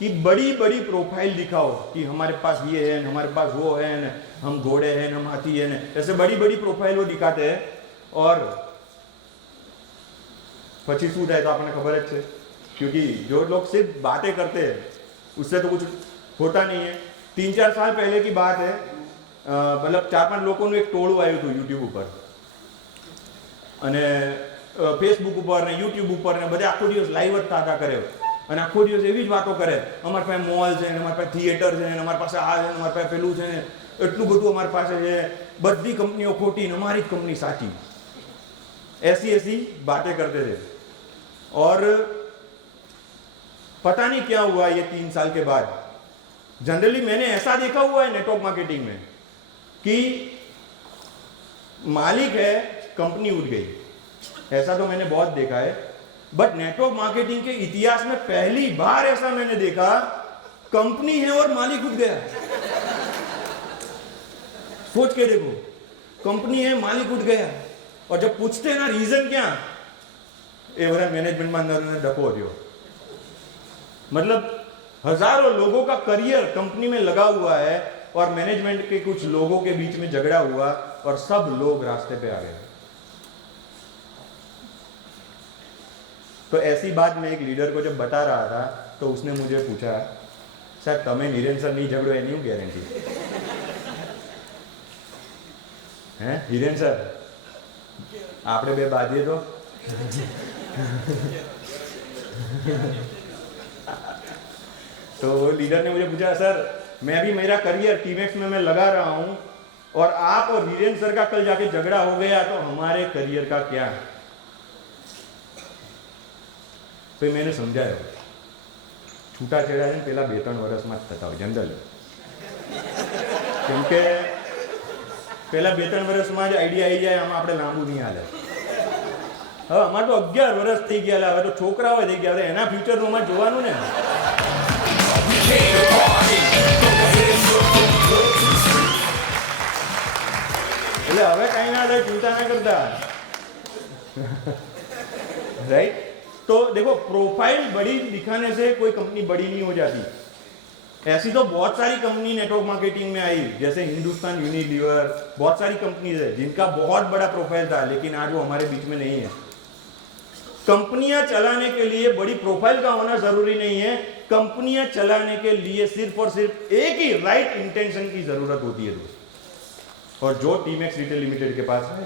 कि बड़ी बड़ी प्रोफाइल दिखाओ कि हमारे पास ये है, हमारे पास वो है, हम घोड़े हैं, हम हाथी हैं, ऐसे बड़ी बड़ी प्रोफाइल वो दिखाते हैं। और પછી શું થાય તો આપણને ખબર જ છે, क्योंकि जो लोग सिर्फ बातें करते हैं उससे तो कुछ होता नहीं है। 3-4 साल पहले की बात है, मतलब 4-5 લોકોનું એક ટોળું આવ્યું હતું યુટ્યુબ ઉપર અને ફેસબુક ઉપર ને યુટ્યુબ ઉપર ને બધે આખો દિવસ લાઈવ જ થતા કરે અને આખો દિવસ એવી જ વાતો કરે, અમારી પાસે મોલ છે ને, અમારી પાસે થિયેટર છે ને, અમારી પાસે આ છે ને, અમારી પાસે પેલું છે ને, એટલું બધું અમારી પાસે છે, બધી કંપનીઓ ખોટી ને અમારી જ કંપની સાચી, ऐसी बातें करते थे। और पता नहीं क्या हुआ ये 3 साल के बाद, जनरली मैंने ऐसा देखा हुआ है नेटवर्क मार्केटिंग में कि मालिक है, कंपनी उठ गई, ऐसा तो मैंने बहुत देखा है। बट नेटवर्क मार्केटिंग के इतिहास में पहली बार ऐसा मैंने देखा, कंपनी है और मालिक उठ गया। सोच के देखो, कंपनी है, मालिक उठ गया, और जब पूछते हैं ना रीजन क्या, ये बड़ा मैनेजमेंट में अंदर डको हो। मतलब हजारों लोगों का करियर कंपनी में लगा हुआ है और मैनेजमेंट के कुछ लोगों के बीच में झगड़ा हुआ और सब लोग रास्ते पे आ गए। तो ऐसी बात मैं एक लीडर को जब बता रहा था तो उसने मुझे पूछा, सर तमे नीरेन सर नहीं झगड़ो एनी गारंटी है? हीरेन सर આપણે બે બાંધીએ तो लीडर ने मुझे पूछा, सर मैं भी मेरा करियर टीमेक्स में मैं लगा रहा हूं, और आप और वीरेंद्र सर का कल जाके झगड़ा हो गया तो हमारे करियर का क्या है? तो मैंने समझाया छूटाछेड़ा है પેલા 2-3 વર્ષમાં જ થતા હોય જનરલ, કેમ કે પેલા 2-3 વર્ષમાં જ આઈડિયા આવી જાય, આમાં આપણે લાંબુ નહીં હાલે. હવે અમારે તો 11 વર્ષ થઈ ગયા, હવે તો છોકરાઓ થઈ ગયા, હવે એના ફ્યુચરનું અમારે જોવાનું ને. એટલે હવે કઈ ના થાય, ચિંતા ના કરતા, राइट. तो देखो प्रोफाइल बड़ी दिखाने से कोई कंपनी बड़ी नहीं हो जाती. ऐसी तो बहुत सारी कंपनी नेटवर्क मार्केटिंग में आई, जैसे हिंदुस्तान यूनिलीवर, बहुत सारी कंपनीज है जिनका बहुत बड़ा प्रोफाइल था, लेकिन आज वो हमारे बीच में नहीं है. कंपनियां चलाने के लिए बड़ी प्रोफाइल का होना जरूरी नहीं है. कंपनियां चलाने के लिए सिर्फ और सिर्फ एक ही राइट इंटेंशन की जरूरत होती है दोस्त, और जो टीमेक्स रिटेल लिमिटेड के पास है.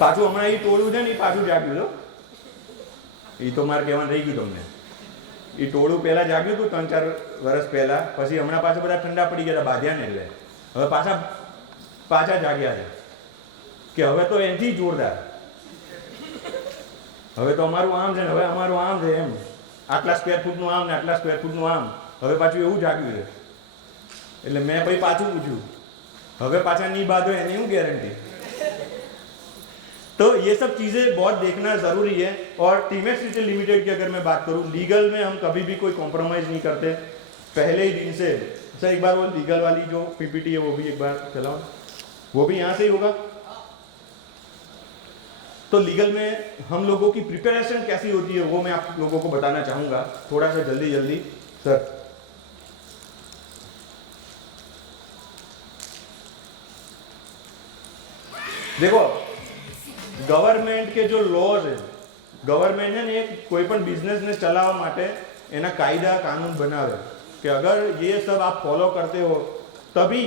પાછું હમણાં એ ટોળું છે ને, એ પાછું જાગ્યું તો એ તો મારે કહેવાનું રહી ગયું તમને. એ ટોળું પહેલા જાગ્યું હતું 3-4 વર્ષ પહેલા, પછી હમણાં પાછા બધા ઠંડા પડી ગયા, બાંધ્યા ને, એટલે હવે પાછા જાગ્યા છે કે હવે તો એનાથી જોરદાર, હવે તો અમારું આમ છે ને, હવે અમારું આમ છે એમ, આટલા સ્ક્વેર ફૂટનું આમ ને આટલા સ્ક્વેર ફૂટનું આમ. હવે પાછું એવું જાગ્યું છે, એટલે મેં ભાઈ પાછું પૂછ્યું, હવે પાછા નહીં બાંધો એની શું ગેરંટી? तो ये सब चीज़ें बहुत देखना ज़रूरी है. और टीमेक्स रिटेल लिमिटेड की अगर मैं बात करूँ, लीगल में हम कभी भी कोई कॉम्प्रोमाइज़ नहीं करते पहले ही दिन से. सर एक बार वो लीगल वाली जो पीपीटी है वो भी एक बार चलाओ, वो भी यहाँ से ही होगा. तो लीगल में हम लोगों की प्रिपरेशन कैसी होती है वो मैं आप लोगों को बताना चाहूँगा, थोड़ा सा जल्दी. सर देखो, ગવર્મેન્ટ કે જો લોઝ છે, ગવર્મેન્ટ है ने कोई पण बिजनेस ने चलावा माटे एना कायदा कानून बनावे कि अगर ये सब आप फॉलो करते हो तभी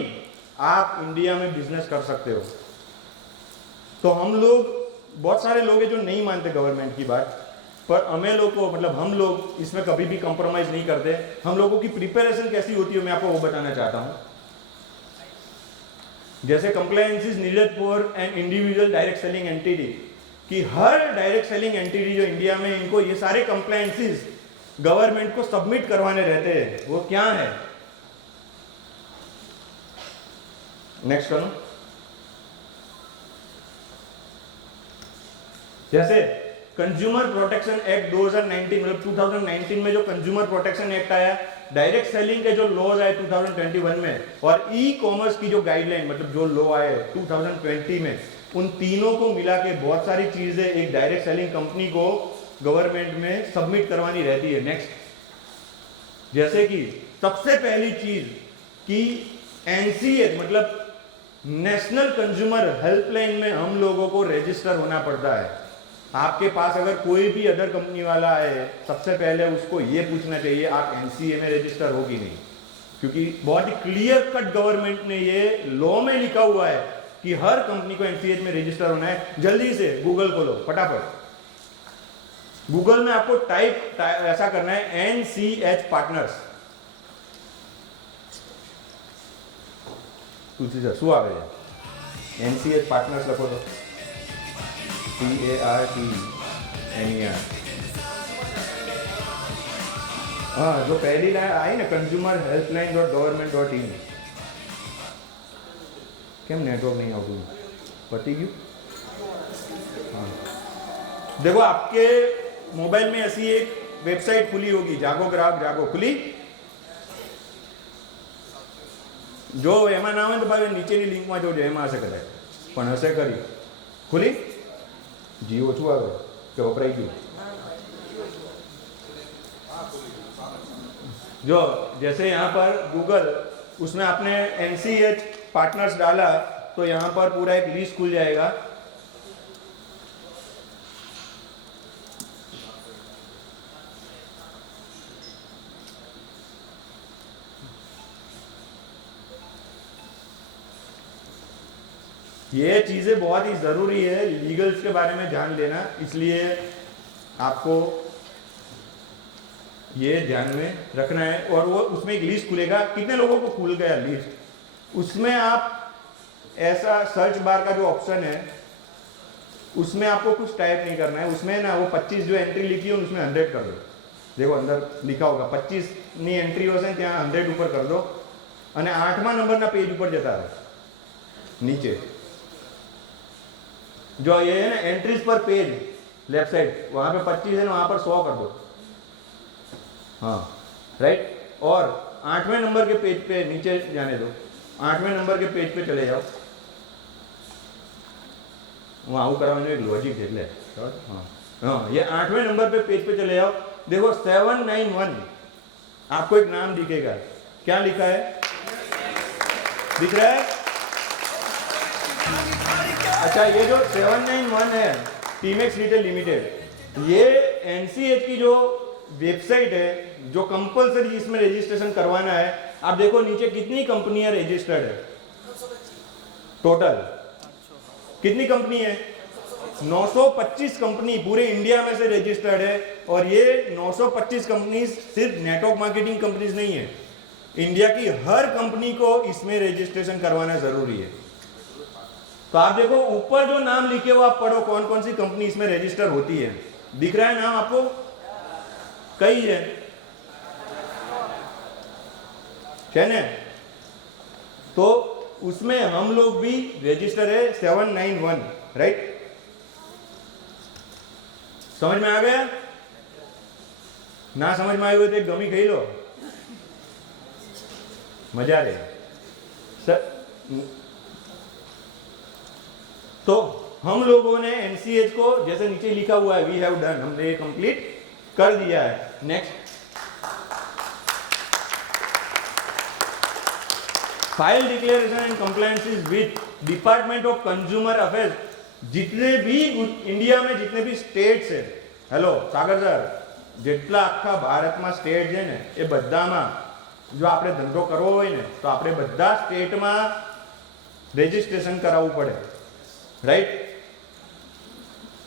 आप इंडिया में बिजनेस कर सकते हो. तो हम लोग, बहुत सारे लोग हैं जो नहीं मानते गवर्नमेंट की बात, पर हमें लोग को, मतलब हम लोग इसमें कभी भी कॉम्प्रोमाइज़ नहीं करते. हम लोगों की प्रिपरेशन कैसी होती है मैं आपको वो बताना चाहता हूँ. जैसे compliance is needed for an individual direct selling entity, कि हर डायरेक्ट सेलिंग एंटिटी जो इंडिया में, इनको ये सारे कंप्लायंसेस गवर्नमेंट को सबमिट करवाने रहते हैं. वो क्या है? नेक्स्ट करो. जैसे कंज्यूमर प्रोटेक्शन एक्ट 2019, मतलब 2019 में जो कंज्यूमर प्रोटेक्शन एक्ट आया, डायरेक्ट सेलिंग के जो लॉज आए 2021 में, और ई कॉमर्स की जो गाइडलाइन, मतलब जो लॉ आए 2020 में, उन तीनों को मिला के बहुत सारी चीजें एक डायरेक्ट सेलिंग कंपनी को गवर्नमेंट में सबमिट करवानी रहती है. नेक्स्ट, जैसे कि सबसे पहली चीज कि एनसीएच मतलब नेशनल कंज्यूमर हेल्पलाइन में हम लोगों को रजिस्टर होना पड़ता है. आपके पास अगर कोई भी अदर कंपनी वाला है, सबसे पहले उसको ये पूछना चाहिए आप एनसीए में रजिस्टर हो कि नहीं, क्योंकि बहुत ही क्लियर कट गवर्नमेंट ने ये लॉ में लिखा हुआ है कि हर कंपनी को एनसीएच में रजिस्टर होना है. जल्दी से गूगल खोलो फटाफट, गूगल में आपको टाइप ऐसा करना है एनसीएच पार्टनर्स. શું આવે છે? એનસીએચ પાર્ટનર્સ લખો તો PARTNER. हाँ, जो पहली लाइन आई ना consumerhelpline.government.in, કેમ नेटवर्क नहीं આવતું? पती गયું? हाँ, देखो आपके मोबाइल में ऐसी एक वेबसाइट खुली होगी, जागो ग्राहक जागो, खुली? जो એમાં ના હોય તો ભાઈ નીચેની લિંકમાં જોજો, એમાં હશે કદાચ, પણ હશે ખરી. ખુલી? જીઓ ઓછું આવે કે વપરાઈ ગયું? जो जैसे यहाँ पर गूगल, उसमें आपने एनसीएच पार्टनर्स डाला तो यहाँ पर पूरा एक लिस्ट खुल जाएगा. ये चीज़ें बहुत ही ज़रूरी है, लीगल्स के बारे में ध्यान देना, इसलिए आपको ये ध्यान में रखना है। और वो उसमें एक लिस्ट खुलेगा, कितने लोगों को खुल गया लिस्ट, उसमें आप ऐसा सर्च बार का जो ऑप्शन है उसमें आपको कुछ टाइप नहीं करना है, उसमें ना वो 25 जो एंट्री लिखी है उसमें 100 कर दो। देखो अंदर लिखा होगा 25 ની એન્ટ્રીઓ છે ત્યાં 100 ઉપર कर दो અને 8મા નંબરના પેજ ઉપર જતા રહો नीचे जो ये है ना एंट्रीज पर पेज लेफ्ट साइड, वहां पे 25 है ना, वहां पर 100 कर दो। हाँ राइट। और 8वें नंबर के पेज पे नीचे जाने दो, 8वें नंबर के पेज पे चले जाओ। वहाँ आવું કરવાનું એક લોજિક છે એટલે हाँ हाँ ये 8वें नंबर पे पेज पे चले जाओ। देखो 791 आपको एक नाम दिखेगा, क्या लिखा है, दिख रहा है? अच्छा ये जो 791 है टीमेक्स रिटेल लिमिटेड, ये एनसीएच की जो वेबसाइट है जो कंपलसरी इसमें रजिस्ट्रेशन करवाना है। आप देखो नीचे कितनी कंपनियां रजिस्टर्ड है, टोटल कितनी कंपनी है, 925 कंपनी पूरे इंडिया में से रजिस्टर्ड है। और ये 925 कंपनी सिर्फ नेटवर्क मार्केटिंग कंपनीज नहीं है, इंडिया की हर कंपनी को इसमें रजिस्ट्रेशन करवाना जरूरी है। तो आप देखो ऊपर जो नाम लिखे हो आप पढ़ो कौन कौन सी कंपनी इसमें रजिस्टर होती है। दिख रहा है नाम आपको, कई है ना? तो उसमें हम लोग भी रजिस्टर है 791, राइट। समझ में आ गया? ना समझ में आयु तो एक गमी खाई लो, मजा रहे सर। तो हम लोगों ने एनसीएच को जैसे नीचे लिखा हुआ है वी हैव डन, हमने ये कंप्लीट कर दिया है। Next, file declaration and compliances with department of consumer affairs. जितने भी इंडिया में जितने भी स्टेट्स है, हेलो सागर सर, જેટલા આખા ભારતમાં સ્ટેટ છે ને એ બધામાં જો આપણે ધંધો કરવો હોય ને તો આપણે બધા સ્ટેટમાં રજીસ્ટ્રેશન કરાવવું પડે, राइट।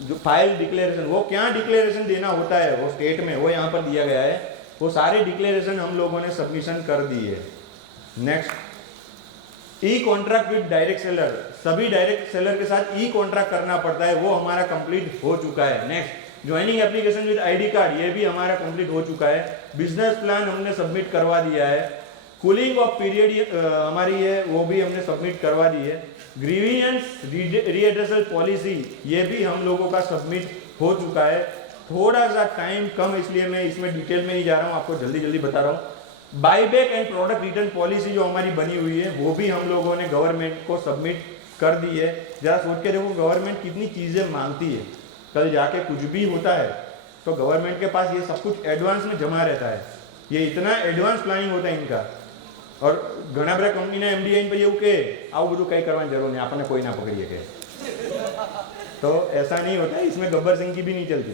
जो फाइल डिक्लेरेशन, वो क्या डिक्लेरेशन देना होता है वो स्टेट में, वो यहाँ पर दिया गया है। वो सारे डिक्लेरेशन हम लोगों ने सबमिशन कर दी है। Next, E contract with direct seller, सभी डायरेक्ट सेलर के साथ ई कॉन्ट्रैक्ट करना पड़ता है, वो हमारा कंप्लीट हो चुका है। Next, joining application with ID card, ये भी हमारा कंप्लीट हो चुका है। बिजनेस प्लान हमने सबमिट करवा दिया है। कूलिंग ऑफ पीरियड हमारी है, वो भी हमने सबमिट करवा दी है। ग्रीवियंस रीएड्रेसल पॉलिसी, ये भी हम लोगों का सबमिट हो चुका है। थोड़ा सा टाइम कम, इसलिए मैं इसमें डिटेल में नहीं जा रहा हूँ, आपको जल्दी जल्दी बता रहा हूँ। Buyback and product return policy जो हमारी बनी हुई है, वो भी हम लोगों ने गवर्नमेंट को सबमिट कर दी है। जरा सोच के देखो गवर्नमेंट कितनी चीज़ें मांगती है, कल जाके कुछ भी होता है तो गवर्नमेंट के पास ये सब कुछ एडवांस में जमा रहता है। ये इतना एडवांस प्लानिंग होता है इनका। और घना बड़ा कंपनी एमडी इन पर એવું કે આવું બધું કંઈ કરવાની જરૂર नहीं, આપણને કોઈ ना पकड़िए के, तो ऐसा नहीं होता है, इसमें गब्बर सिंह की भी नहीं चलती।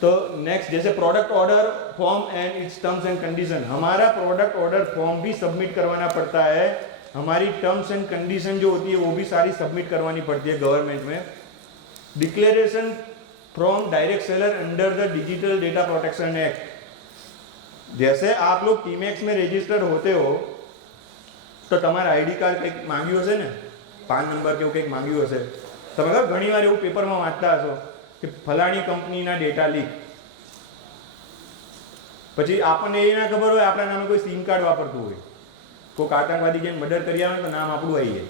तो नेक्स्ट, जैसे product order form and it's terms and condition, हमारा प्रोडक्ट ऑर्डर फॉर्म भी सबमिट करवाना पड़ता है। हमारी टर्म्स एंड कंडीशन जो होती है वो भी सारी सबमिट करवानी पड़ती है गवर्नमेंट में। Declaration from direct seller under the digital data protection act, जैसे आप लोग टीमेक्स में रजिस्टर्ड होते हो तो તમારા આઈડી કાર્ડ કંઈક માંગ્યું હશે ને, 5 નંબર કે એવું કંઈક માંગ્યું હશે। તમે ખબર ઘણી વાર એવું પેપરમાં વાંચતા હશો કે ફલાણી કંપનીના ડેટા લીક, પછી આપણને એ ના ખબર હોય આપણા નામે કોઈ સિમ કાર્ડ વાપરતું હોય, કોઈ આતંકવાદી જેમ મર્ડર કરી આવે તો નામ આપણું આવી જાય।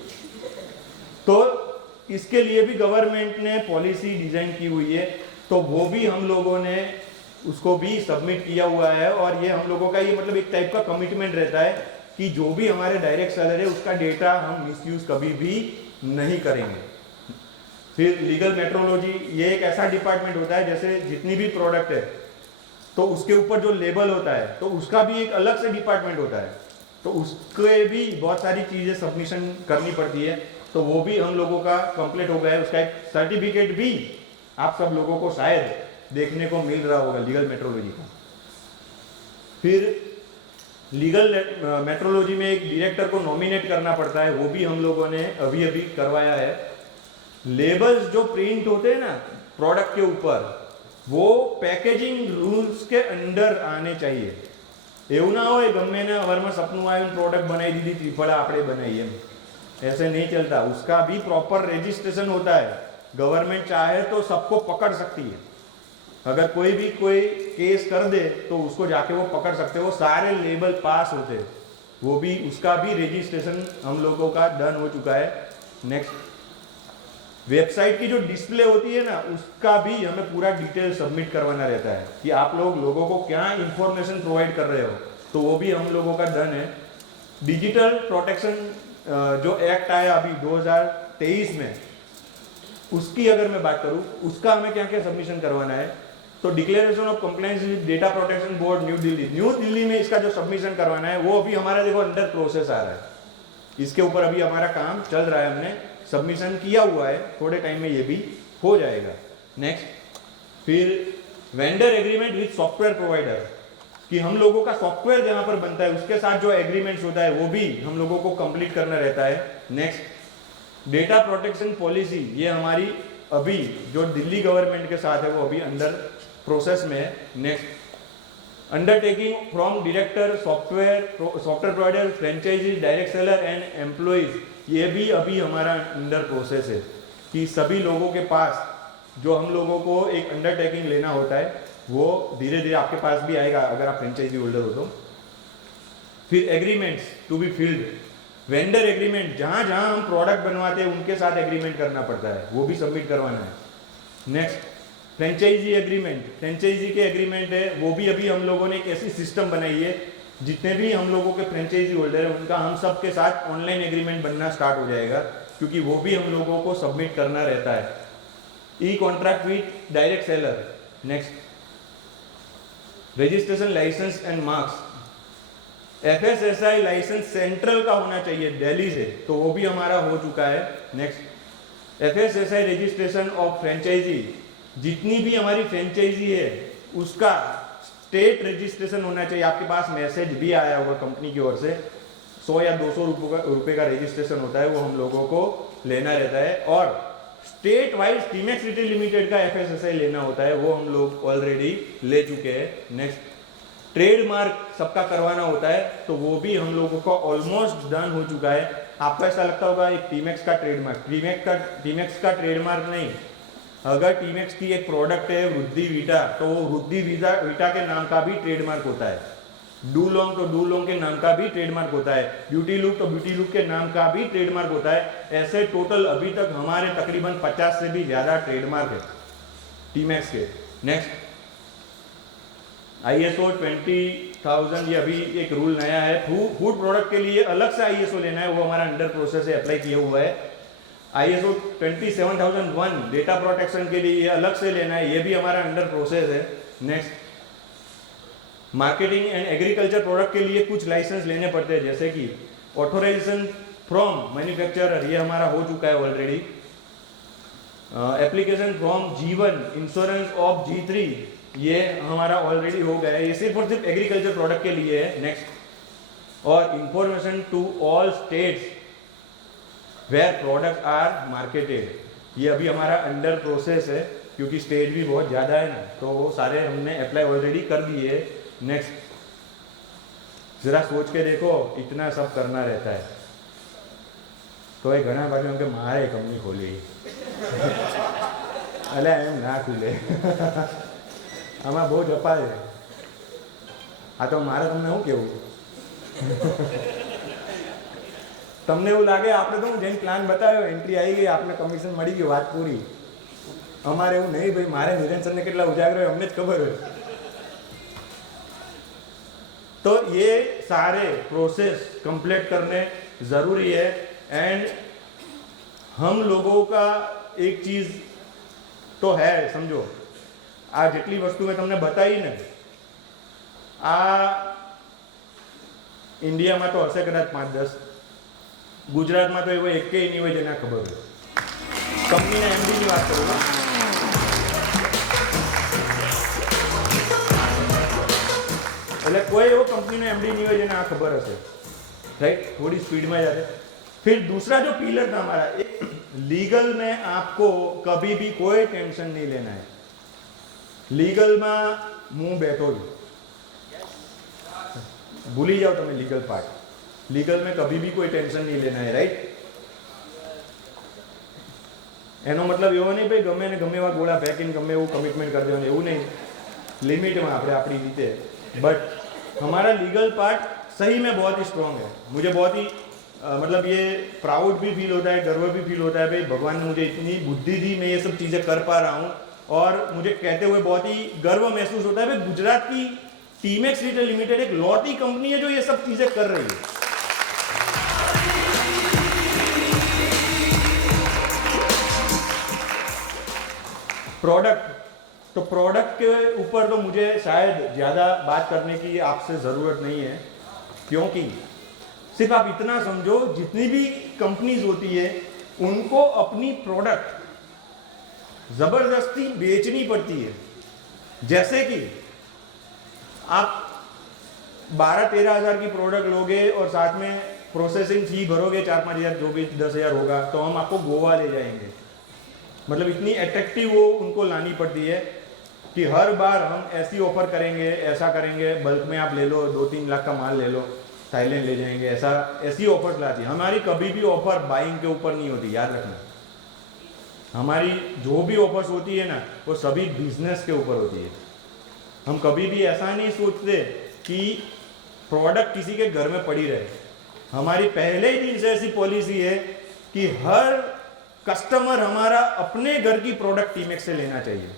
तो इसके लिए भी गवर्नमेंट ने पॉलिसी डिजाइन की हुई है, तो वो भी हम लोगों ने उसको भी सबमिट किया हुआ है। और ये हम लोगों का ये मतलब एक टाइप का कमिटमेंट रहता है कि जो भी हमारे डायरेक्ट सेलर है उसका डेटा हम मिसयूज कभी भी नहीं करेंगे। फिर लीगल मेट्रोलॉजी, ये एक ऐसा डिपार्टमेंट होता है, जैसे जितनी भी प्रोडक्ट है तो उसके ऊपर जो लेबल होता है तो उसका भी एक अलग से डिपार्टमेंट होता है, तो उसके भी बहुत सारी चीज़ें सबमिशन करनी पड़ती है। तो वो भी हम लोगों का कंप्लीट हो गया है। उसका एक सर्टिफिकेट भी आप सब लोगों को शायद देखने को मिल रहा होगा लीगल मेट्रोलॉजी का। फिर लीगल मेट्रोलॉजी में एक डायरेक्टर को नॉमिनेट करना पड़ता है, वो भी हम लोगों ने अभी करवाया है। लेबल्स जो प्रिंट होते हैं ना प्रोडक्ट के ऊपर, वो પેકેજિંગ રૂલ્સ કે અંદર આને चाहिए. એવું ના હોય ગમે ને અવારમાં સપનું આવ્યું પ્રોડક્ટ बनाई दी त्रिफला આપણે बनाइए, ऐसे नहीं चलता. उसका भी प्रॉपर रजिस्ट्रेशन होता है. गवर्नमेंट चाहे तो सबको पकड़ सकती है. अगर कोई भी कोई केस कर दे तो उसको जाके वो पकड़ सकते हैं. वो सारे लेवल पास होते हैं. वो भी उसका भी रजिस्ट्रेशन हम लोगों का डन हो चुका है. नेक्स्ट, वेबसाइट की जो डिस्प्ले होती है ना, उसका भी हमें पूरा डिटेल सबमिट करवाना रहता है कि आप लोगों को क्या इंफॉर्मेशन प्रोवाइड कर रहे हो. तो वो भी हम लोगों का डन है. डिजिटल प्रोटेक्शन जो एक्ट आया अभी 2023 में, उसकी अगर मैं बात करूं, उसका हमें क्या क्या सबमिशन करवाना है. तो declaration of compliance with data protection board new Delhi में इसका जो सबमिशन करवाना है वो अभी हमारा देखो अंडर प्रोसेस आ रहा है. इसके ऊपर अभी हमारा काम चल रहा है. हमने सबमिशन किया हुआ है, थोड़े टाइम में ये भी हो जाएगा. नेक्स्ट, फिर vendor agreement with software provider, कि हम लोगों का सॉफ्टवेयर जहां पर बनता है उसके साथ जो एग्रीमेंट्स होता है वो भी हम लोगों को कंप्लीट करना रहता है. नेक्स्ट, डेटा प्रोटेक्शन पॉलिसी, ये हमारी अभी जो दिल्ली गवर्नमेंट के साथ है वो अभी अंडर प्रोसेस में है. Next, undertaking from director software provider franchisee direct seller and employees, ये भी अभी हमारा अंडर प्रोसेस है कि सभी लोगों के पास जो हम लोगों को एक अंडरटेकिंग लेना होता है वो धीरे धीरे आपके पास भी आएगा अगर आप फ्रेंचाइजी होल्डर हो तो. फिर agreements to be filled, vendor agreement, जहाँ जहाँ हम प्रोडक्ट बनवाते हैं उनके साथ एग्रीमेंट करना पड़ता है, वो भी सबमिट करवाना है. नेक्स्ट, फ्रेंचाइजी एग्रीमेंट, फ्रेंचाइजी के एग्रीमेंट है वो भी अभी हम लोगों ने एक ऐसी सिस्टम बनाई है जितने भी हम लोगों के फ्रेंचाइजी होल्डर हैं उनका हम सब के साथ ऑनलाइन एग्रीमेंट बनना स्टार्ट हो जाएगा, क्योंकि वो भी हम लोगों को सबमिट करना रहता है. E contract with direct seller. Next, registration license and marks, FSSAI license central का होना चाहिए दिल्ली से, तो वो भी हमारा हो चुका है. Next, FSSAI registration of franchisee, जितनी भी हमारी फ्रेंचाइजी है उसका स्टेट रजिस्ट्रेशन होना चाहिए. आपके पास मैसेज भी आया होगा कंपनी की ओर से, 100 या 200 रुपये का रजिस्ट्रेशन होता है, वो हम लोगों को लेना रहता है. और state wise Timex retail limited का FSSAI लेना होता है, वो हम लोग ऑलरेडी ले चुके हैं. नेक्स्ट, ट्रेडमार्क सबका करवाना होता है, तो वो भी हम लोगों को ऑलमोस्ट डन हो चुका है. आपको ऐसा लगता होगा एक टीमेक्स का ट्रेडमार्क, टीमेक्स का ट्रेडमार्क नहीं. अगर टीमेक्स की एक प्रोडक्ट है वृद्धि वीटा, तो वो वृद्धि वीटा के नाम का भी ट्रेडमार्क होता है. डूलोंग तो डूलोंग के नाम का भी ट्रेडमार्क होता है. ब्यूटी लुक तो ब्यूटी लुक के नाम का भी ट्रेडमार्क होता है. ऐसे टोटल अभी तक हमारे तकरीबन 50 से भी ज़्यादा ट्रेडमार्क है टीमेक्स के. नेक्स्ट, ISO 20000, ये अभी एक रूल नया है. फूड प्रोडक्ट के लिए अलग से ISO लेना है, वो हमारा अंडर प्रोसेस है, अप्लाई किया हुआ है. ISO 27001 डेटा प्रोटेक्शन के लिए ये अलग से लेना है, ये भी हमारा अंडर प्रोसेस है. Next, marketing and agriculture product के लिए कुछ लाइसेंस लेने पड़ते हैं, जैसे कि ऑथोराइजेशन फ्रॉम मैन्युफैक्चरर, ये हमारा हो चुका है already. Application from G1 insurance of G3, ये हमारा ऑलरेडी हो गया है. ये सिर्फ और सिर्फ एग्रीकल्चर प्रोडक्ट के लिए है. नेक्स्ट, और information to all states where product are marketed, ये अभी हमारा अंडर प्रोसेस है, क्योंकि स्टेट भी बहुत ज़्यादा है ना, तो वो सारे हमने अप्लाई ऑलरेडी कर दिए. नेक्स्ट, जरा सोच के देखो, इतना सब करना रहता है तो ये घना बाजू हम के मारे कंपनी खोली अले एम ना खुले આમાં બહુ જપાય છે. આ તો મારે તમને શું કહેવું, તમને એવું લાગે આપણે તો જેમ પ્લાન બતાવ્યો એન્ટ્રી આવી ગઈ, આપણે કમિશન મળી ગયું, વાત પૂરી. અમારે એવું નહીં ભાઈ, મારે નિરંજનને કેટલા ઉજાગર હોય અમને જ ખબર હોય. तो ये सारे प्रोसेस कंप्लीट करने ज़रूरी है. एंड हम लोगों का एक चीज़ तो है, समझो, आ जेटली वस्तु मैं तमने बताई ने, आ इंडिया में तो हशे कदाच 5-10, गुजरात में तो एवं एक नहीं हो जेने खबर हो. कंपनी MD की बात करूँ, એટલે કોઈ એવો કંપનીનો MD नहीं હોય જેને આ ખબર હશે, राइट. थोड़ी स्पीड में जाते. फिर दूसरा जो पिलर था हमारा, लीगल में आपको कभी भी कोई टेंशन नहीं लेना है. લીગલમાં હું બેઠો છું, ભૂલી જાઓ તમે લીગલ પાર્ટ. લીગલ में कभी भी कोई टेंशन नहीं लेना है, राइट? એનો મતલબ એવો નહીં ભાઈ ગમે ને ગમે એવા ગોળા ફેંકીને ગમે એવું કમિટમેન્ટ કરી દેવાનું, એવું નહીં. लिमिट में આપણે આપણી રીતે. बट हमारा लीगल पार्ट सही में बहुत ही स्ट्रॉन्ग है. मुझे बहुत ही मतलब ये प्राउड भी फील होता है, गर्व भी फील होता है भाई भगवान ने मुझे इतनी बुद्धि दी, मैं ये सब चीज़ें कर पा रहा हूँ. और मुझे कहते हुए बहुत ही गर्व महसूस होता है भाई गुजरात की टीमेक्स रिटेल लिमिटेड एक लौती कंपनी है जो ये सब चीज़ें कर रही है. प्रोडक्ट, तो प्रोडक्ट के ऊपर तो मुझे शायद ज़्यादा बात करने की आपसे ज़रूरत नहीं है, क्योंकि सिर्फ आप इतना समझो जितनी भी कंपनीज होती है उनको अपनी प्रोडक्ट ज़बरदस्ती बेचनी पड़ती है. जैसे कि आप 12-13 हज़ार की प्रोडक्ट लोगे और साथ में प्रोसेसिंग फी भरोगे 4-5 हज़ार, जो भी 10 हज़ार होगा, तो हम आपको गोवा ले जाएंगे. मतलब इतनी अट्रैक्टिव वो उनको लानी पड़ती है कि हर बार हम ऐसी ऑफर करेंगे, ऐसा करेंगे, बल्क में आप ले लो, 2-3 लाख का माल ले लो, थाईलैंड ले जाएंगे, ऐसी ऑफर्स लाती है. हमारी कभी भी ऑफर बाइंग के ऊपर नहीं होती, याद रखना. हमारी जो भी ऑफर्स होती है ना वो सभी बिजनेस के ऊपर होती है. हम कभी भी ऐसा नहीं सोचते कि प्रोडक्ट किसी के घर में पड़ी रहे. हमारी पहले ही दिन से ऐसी पॉलिसी है कि हर कस्टमर हमारा अपने घर की प्रोडक्ट टीमेक्स से लेना चाहिए.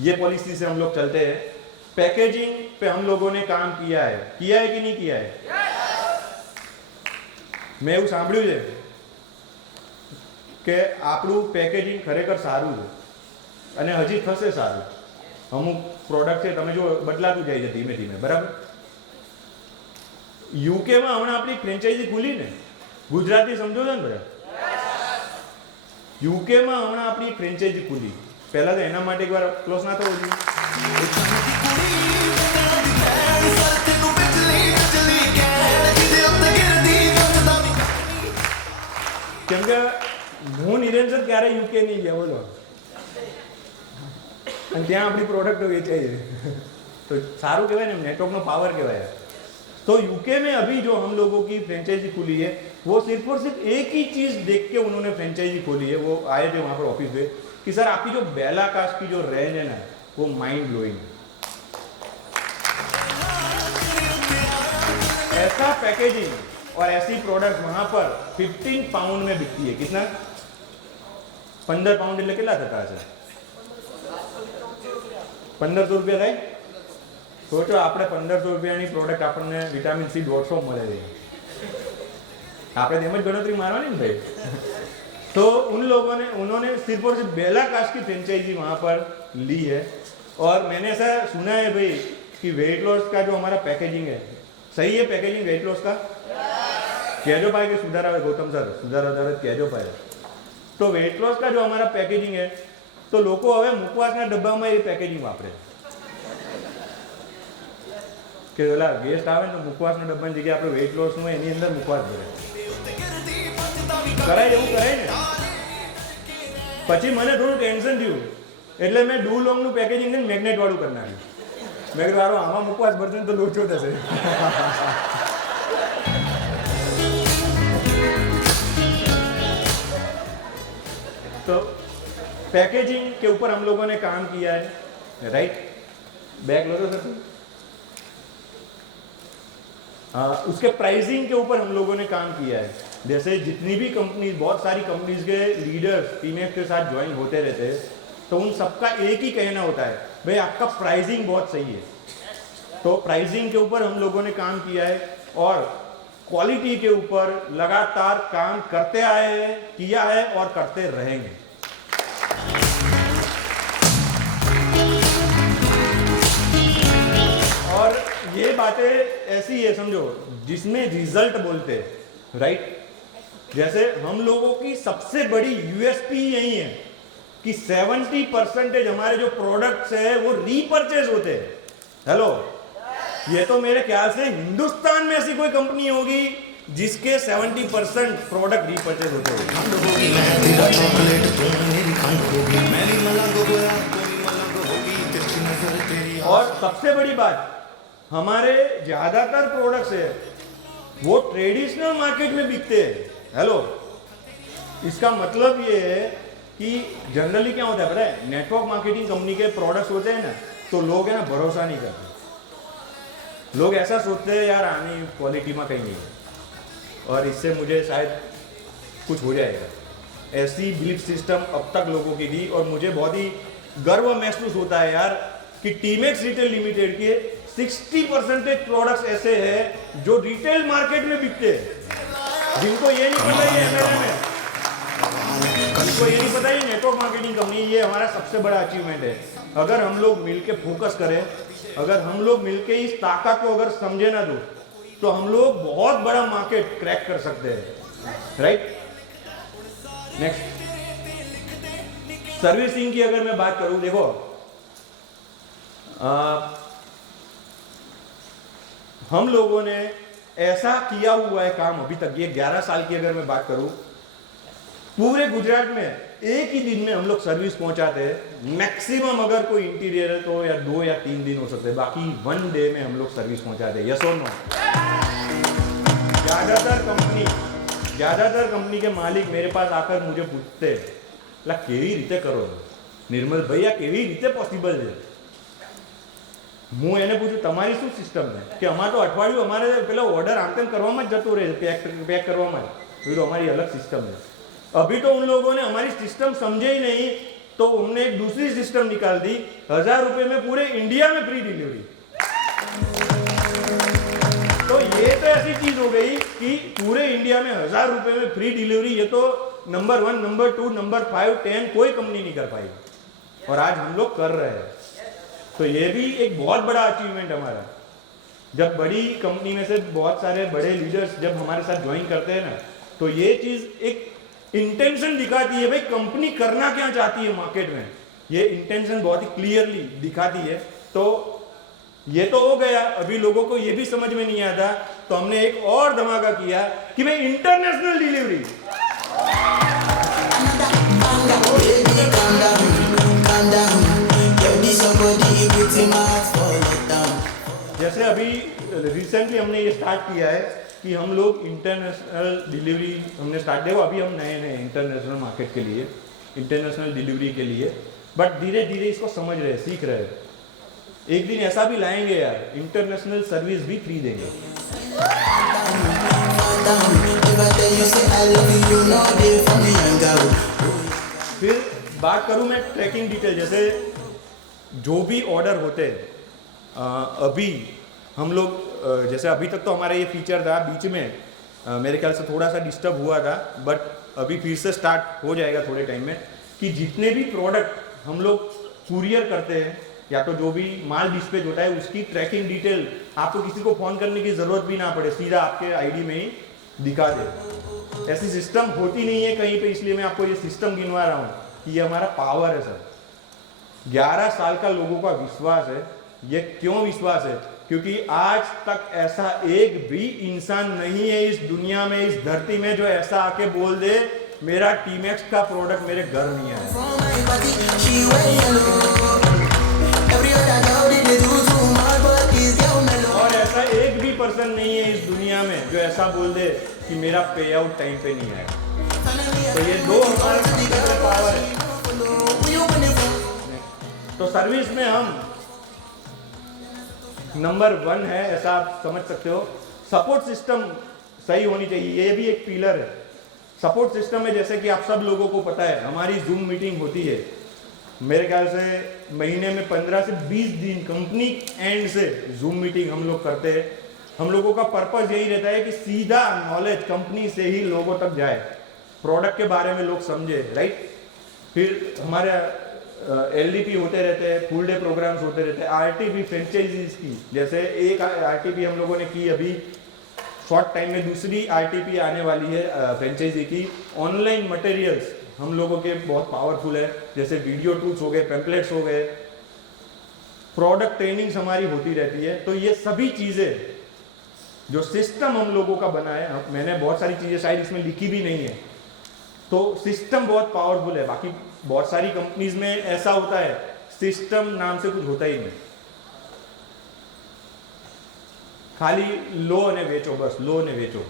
ये पॉलिसी से हम लोग चलते हैं. पैकेजिंग पे हम लोगों ने काम किया है कि नहीं किया है? મેં એવું સાંભળ્યું છે કે આપણું પેકેજિંગ ખરેખર સારું છે અને હજી થશે સારું. અમુક પ્રોડક્ટ છે તમે જો બદલાતું જાય છે ધીમે ધીમે, બરાબર? યુકેમાં હમણાં આપણી ફ્રેન્ચાઇઝી ખુલી ને, ગુજરાતી સમજો છો ને બધા? યુકેમાં હમણાં આપણી ફ્રેન્ચાઇઝી ખુલી. પહેલાં તો એના માટે એકવાર ક્લોઝ ના થવો જોઈએ. કેમ કે હું નિરંજન ક્યારે યુકે નહીં ગયા, બોલો, અને ત્યાં આપણી પ્રોડક્ટો વેચાય છે. तो सारू कहें ना, नेटवर्क नो पावर कहवाय. तो यूके में अभी जो हम लोगों की फ्रेंचाइजी खुली है वो सिर्फ और सिर्फ एक ही चीज़ देख के उन्होंने फ्रेंचाइजी खोली है. वो आए थे वहाँ पर ऑफिस पे कि सर आपकी जो बेला कास्ट की जो रेंज है ना वो माइंड ब्लोइंग. ऐसा पैकेजिंग और ऐसी प्रोडक्ट वहाँ पर 15 पाउंड में बिकती है. कितना? 15 पाउंड એટલે કેટલા થતા હશે? 1500 રૂપિયા થાય. सोचो આપણે 1500 રૂપિયાની પ્રોડક્ટ આપણને વિટામિન સી 150 મળે છે. આપણે તેમ જ ગણતરી મારવાની ને ભાઈ. तो उन लोगों ने उन्होंने सिर्फ और सिर्फ बेला कास्ट की फ्रेंचाइजी वहाँ पर ली है. और मैंने ऐसा सुना है भाई कि वेट लॉस का जो हमारा पैकेजिंग है, सही है पैकेजिंग वेट लॉस का? कहजो पाए कि सुधारा गौतम सर सुधारा कहजो पाए. तो वेट लॉस का जो हमारा पैकेजिंग है तो लोग હવે મુખવાસના ડબ્બામાં એ પેકેજિંગ વાપરે કે ઓલા ગેસ્ટ આવે ને તો મુખવાસના ડબ્બાની જગ્યાએ આપણે વેટ લોસનું એની અંદર મુખવાસ ભરે. કરાય એવું કરાય ને. પછી મને થોડું ટેન્શન થયું એટલે મેં ડુ લોંગનું પેકેજિંગ ને મેગ્નેટ વાળું કરી નાખ્યું. મેં કીધું હારો આમાં મુખવાસ ભરશે તો લોચો થશે. तो पैकेजिंग के ऊपर हम लोगों ने काम किया है, राइट? बैग लो तो सर. उसके प्राइसिंग के ऊपर हम लोगों ने काम किया है. जैसे जितनी भी कंपनी, बहुत सारी कंपनीज के लीडर्स टीमेक्स के साथ ज्वाइन होते रहते हैं तो उन सबका एक ही कहना होता है भाई आपका प्राइसिंग बहुत सही है. तो प्राइसिंग के ऊपर हम लोगों ने काम किया है और क्वालिटी के ऊपर लगातार काम करते आए हैं, किया है और करते रहेंगे. और ये बातें ऐसी है समझो जिसमें रिजल्ट बोलते हैं, राइट? जैसे हम लोगों की सबसे बड़ी यूएसपी यही है कि 70% हमारे जो प्रोडक्ट्स है वो रीपरचेज होते हैं. हेलो, ये तो मेरे ख्याल से हिंदुस्तान में ऐसी कोई कंपनी होगी जिसके 70% प्रोडक्ट रीपरचेज होते होंगे. और सबसे बड़ी बात, हमारे ज्यादातर प्रोडक्ट्स है वो ट्रेडिशनल मार्केट में बिकते हैं। हेलो, इसका मतलब ये है कि जनरली क्या होता है पता है, नेटवर्क मार्केटिंग कंपनी के प्रोडक्ट्स होते हैं ना, तो लोग है ना भरोसा नहीं करते। लोग ऐसा सोचते हैं यार आने क्वालिटी में कहीं नहीं है और इससे मुझे शायद कुछ हो जाएगा। ऐसी बिलीफ सिस्टम अब तक लोगों की थी और मुझे बहुत ही गर्व महसूस होता है यार कि टीमेक्स रिटेल लिमिटेड के 60% प्रोडक्ट्स ऐसे हैं जो रिटेल मार्केट में बिकते हैं, जिनको ये नहीं पता ये MLM है, जिनको ये नहीं पता ये नेटवर्क मार्केटिंग कंपनी। ये हमारा सबसे बड़ा अचीवमेंट है। अगर हम लोग मिलके फोकस करें, अगर हम लोग मिलके इस ताकत को अगर समझे ना तो हम लोग बहुत बड़ा मार्केट क्रैक कर सकते हैं, राइट। नेक्स्ट, सर्विसिंग की अगर मैं बात करूं, देखो हम लोगों ने ऐसा किया हुआ है काम अभी तक, ये 11 साल की अगर मैं बात करूं, पूरे गुजरात में एक ही दिन में हम लोग सर्विस पहुंचाते हैं। मैक्सिमम अगर कोई इंटीरियर है तो या 2 या 3 दिन हो सकते हैं, बाकी 1 डे में हम लोग सर्विस पहुंचाते हैं। यस और नो? ज्यादातर कंपनी के मालिक मेरे पास आकर मुझे पूछते ला केवी रीते करो निर्मल भैया, केवी रीते पॉसिबल है? હું એને પૂછું તમારી શું સિસ્ટમ છે કે અમારે તો અઠવાડિયું અમારે પેલો ઓર્ડર આમ તેમ કરવામાં જ જતો રહે, પેક કરવામાં જ, તો અમારી अलग सिस्टम है। अभी तो उन लोगों ने हमारी सिस्टम समझे ही नहीं, तो उनने एक दूसरी सिस्टम निकाल दी, 1000 रुपए में पूरे इंडिया में फ्री डिलीवरी। तो ये तो ऐसी चीज हो गई कि पूरे इंडिया में 1000 रुपए में फ्री डिलीवरी, ये तो नंबर 1, नंबर 2, नंबर 5, 10 कोई कंपनी नहीं कर पाई, और आज हम लोग कर रहे हैं। तो ये भी एक बहुत बड़ा अचीवमेंट हमारा। जब बड़ी कंपनी में से बहुत सारे बड़े लीडर्स जब हमारे साथ ज्वाइन करते हैं ना, तो ये चीज एक इंटेंशन दिखाती है, भाई कंपनी करना क्या चाहती है मार्केट में, ये इंटेंशन बहुत ही क्लियरली दिखाती है। तो ये तो हो गया, अभी लोगों को ये भी समझ में नहीं आता, तो हमने एक और धमाका किया कि भाई इंटरनेशनल डिलीवरी। जैसे अभी रिसेंटली हमने ये स्टार्ट किया है कि हम लोग इंटरनेशनल डिलीवरी हमने स्टार्ट, देखो अभी हम नए इंटरनेशनल मार्केट के लिए, इंटरनेशनल डिलीवरी के लिए, बट धीरे धीरे इसको समझ रहे हैं, सीख रहे हैं। एक दिन ऐसा भी लाएंगे यार, इंटरनेशनल सर्विस भी फ्री देंगे। फिर बात करूं मैं ट्रैकिंग डिटेल, जैसे जो भी ऑर्डर होते हैं, अभी हम लोग जैसे अभी तक तो हमारा ये फीचर था, बीच में मेरे ख्याल से थोड़ा सा डिस्टर्ब हुआ था, बट अभी फिर से स्टार्ट हो जाएगा थोड़े टाइम में, कि जितने भी प्रोडक्ट हम लोग कुरियर करते हैं या तो जो भी माल डिस्पैच होता है उसकी ट्रैकिंग डिटेल आपको किसी को फोन करने की जरूरत भी ना पड़े, सीधा आपके आईडी में ही दिखा दे। ऐसी सिस्टम होती नहीं है कहीं पे, इसलिए मैं आपको ये सिस्टम गिनवा रहा हूँ कि ये हमारा पावर है सर। 11 साल का लोगों का विश्वास है। ये क्यों विश्वास है? क्योंकि आज तक ऐसा एक भी इंसान नहीं है इस दुनिया में, इस धरती में, जो ऐसा आके बोल दे मेरा टीमेक्स का प्रोडक्ट मेरे घर नहीं आया। और ऐसा एक भी पर्सन नहीं है इस दुनिया में जो ऐसा बोल दे कि मेरा पे आउट टाइम पे नहीं आया। तो ये दो हमारे सबसे पावर है। तो सर्विस में हम नंबर 1 है, ऐसा आप समझ सकते हो। सपोर्ट सिस्टम सही होनी चाहिए, ये भी एक पिलर है। सपोर्ट सिस्टम में जैसे कि आप सब लोगों को पता है, हमारी जूम मीटिंग होती है, मेरे ख्याल से महीने में 15 से 20 दिन कंपनी एंड से जूम मीटिंग हम लोग करते हैं। हम लोगों का पर्पस यही रहता है कि सीधा नॉलेज कंपनी से ही लोगों तक जाए, प्रोडक्ट के बारे में लोग समझे, राइट। फिर हमारे LDP होते रहते हैं, फुल डे प्रोग्राम्स होते रहते हैं, RTP फ्रेंचाइजीज की, जैसे एक RTP हम लोगों ने की अभी शॉर्ट टाइम में, दूसरी RTP आने वाली है फ्रेंचाइजी की। ऑनलाइन मटेरियल्स हम लोगों के बहुत पावरफुल है, जैसे वीडियो टूल्स हो गए, पैम्पलेट्स हो गए, प्रोडक्ट ट्रेनिंग्स हमारी होती रहती है। तो ये सभी चीज़ें जो सिस्टम हम लोगों का बना है, मैंने बहुत सारी चीज़ें शायद इसमें लिखी भी नहीं है, तो सिस्टम बहुत पावरफुल है। बाकी बहुत सारी कंपनीज में ऐसा होता है सिस्टम नाम से कुछ होता ही नहीं, खाली लो ने बेचो, बस लो ने बेचो।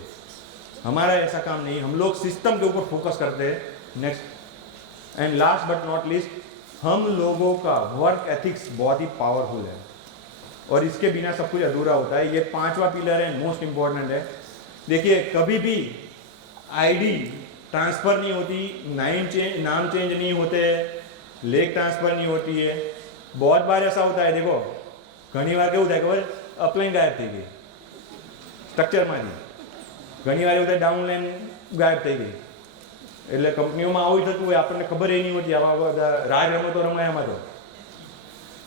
हमारा ऐसा काम नहीं, हम लोग सिस्टम के ऊपर फोकस करते हैं। Next and last but not list, हम लोगों का वर्क एथिक्स बहुत ही पावरफुल है और इसके बिना सब कुछ अधूरा होता है। ये 5वां पिलर है, मोस्ट इंपॉर्टेंट है। देखिए, कभी भी आईडी ट्रांसफ़र नहीं होती, नाम चेंज नहीं होते, लेक ट्रांसफ़र नहीं होती है। बहुत बार ऐसा होता है, देखो घनी बार केवुं थाय खबर, अपलाइन गायब थी गई स्ट्रक्चरमांथी, घनी વાર એવું થાય ડાઉનલાइन ગાયબ થઈ ગઈ। એટલે કંપનીઓમાં આવું થતું હોય, આપણને ખબર એ નહીં હોતી, આવા બધા રાજ રમતો રમાય એમાં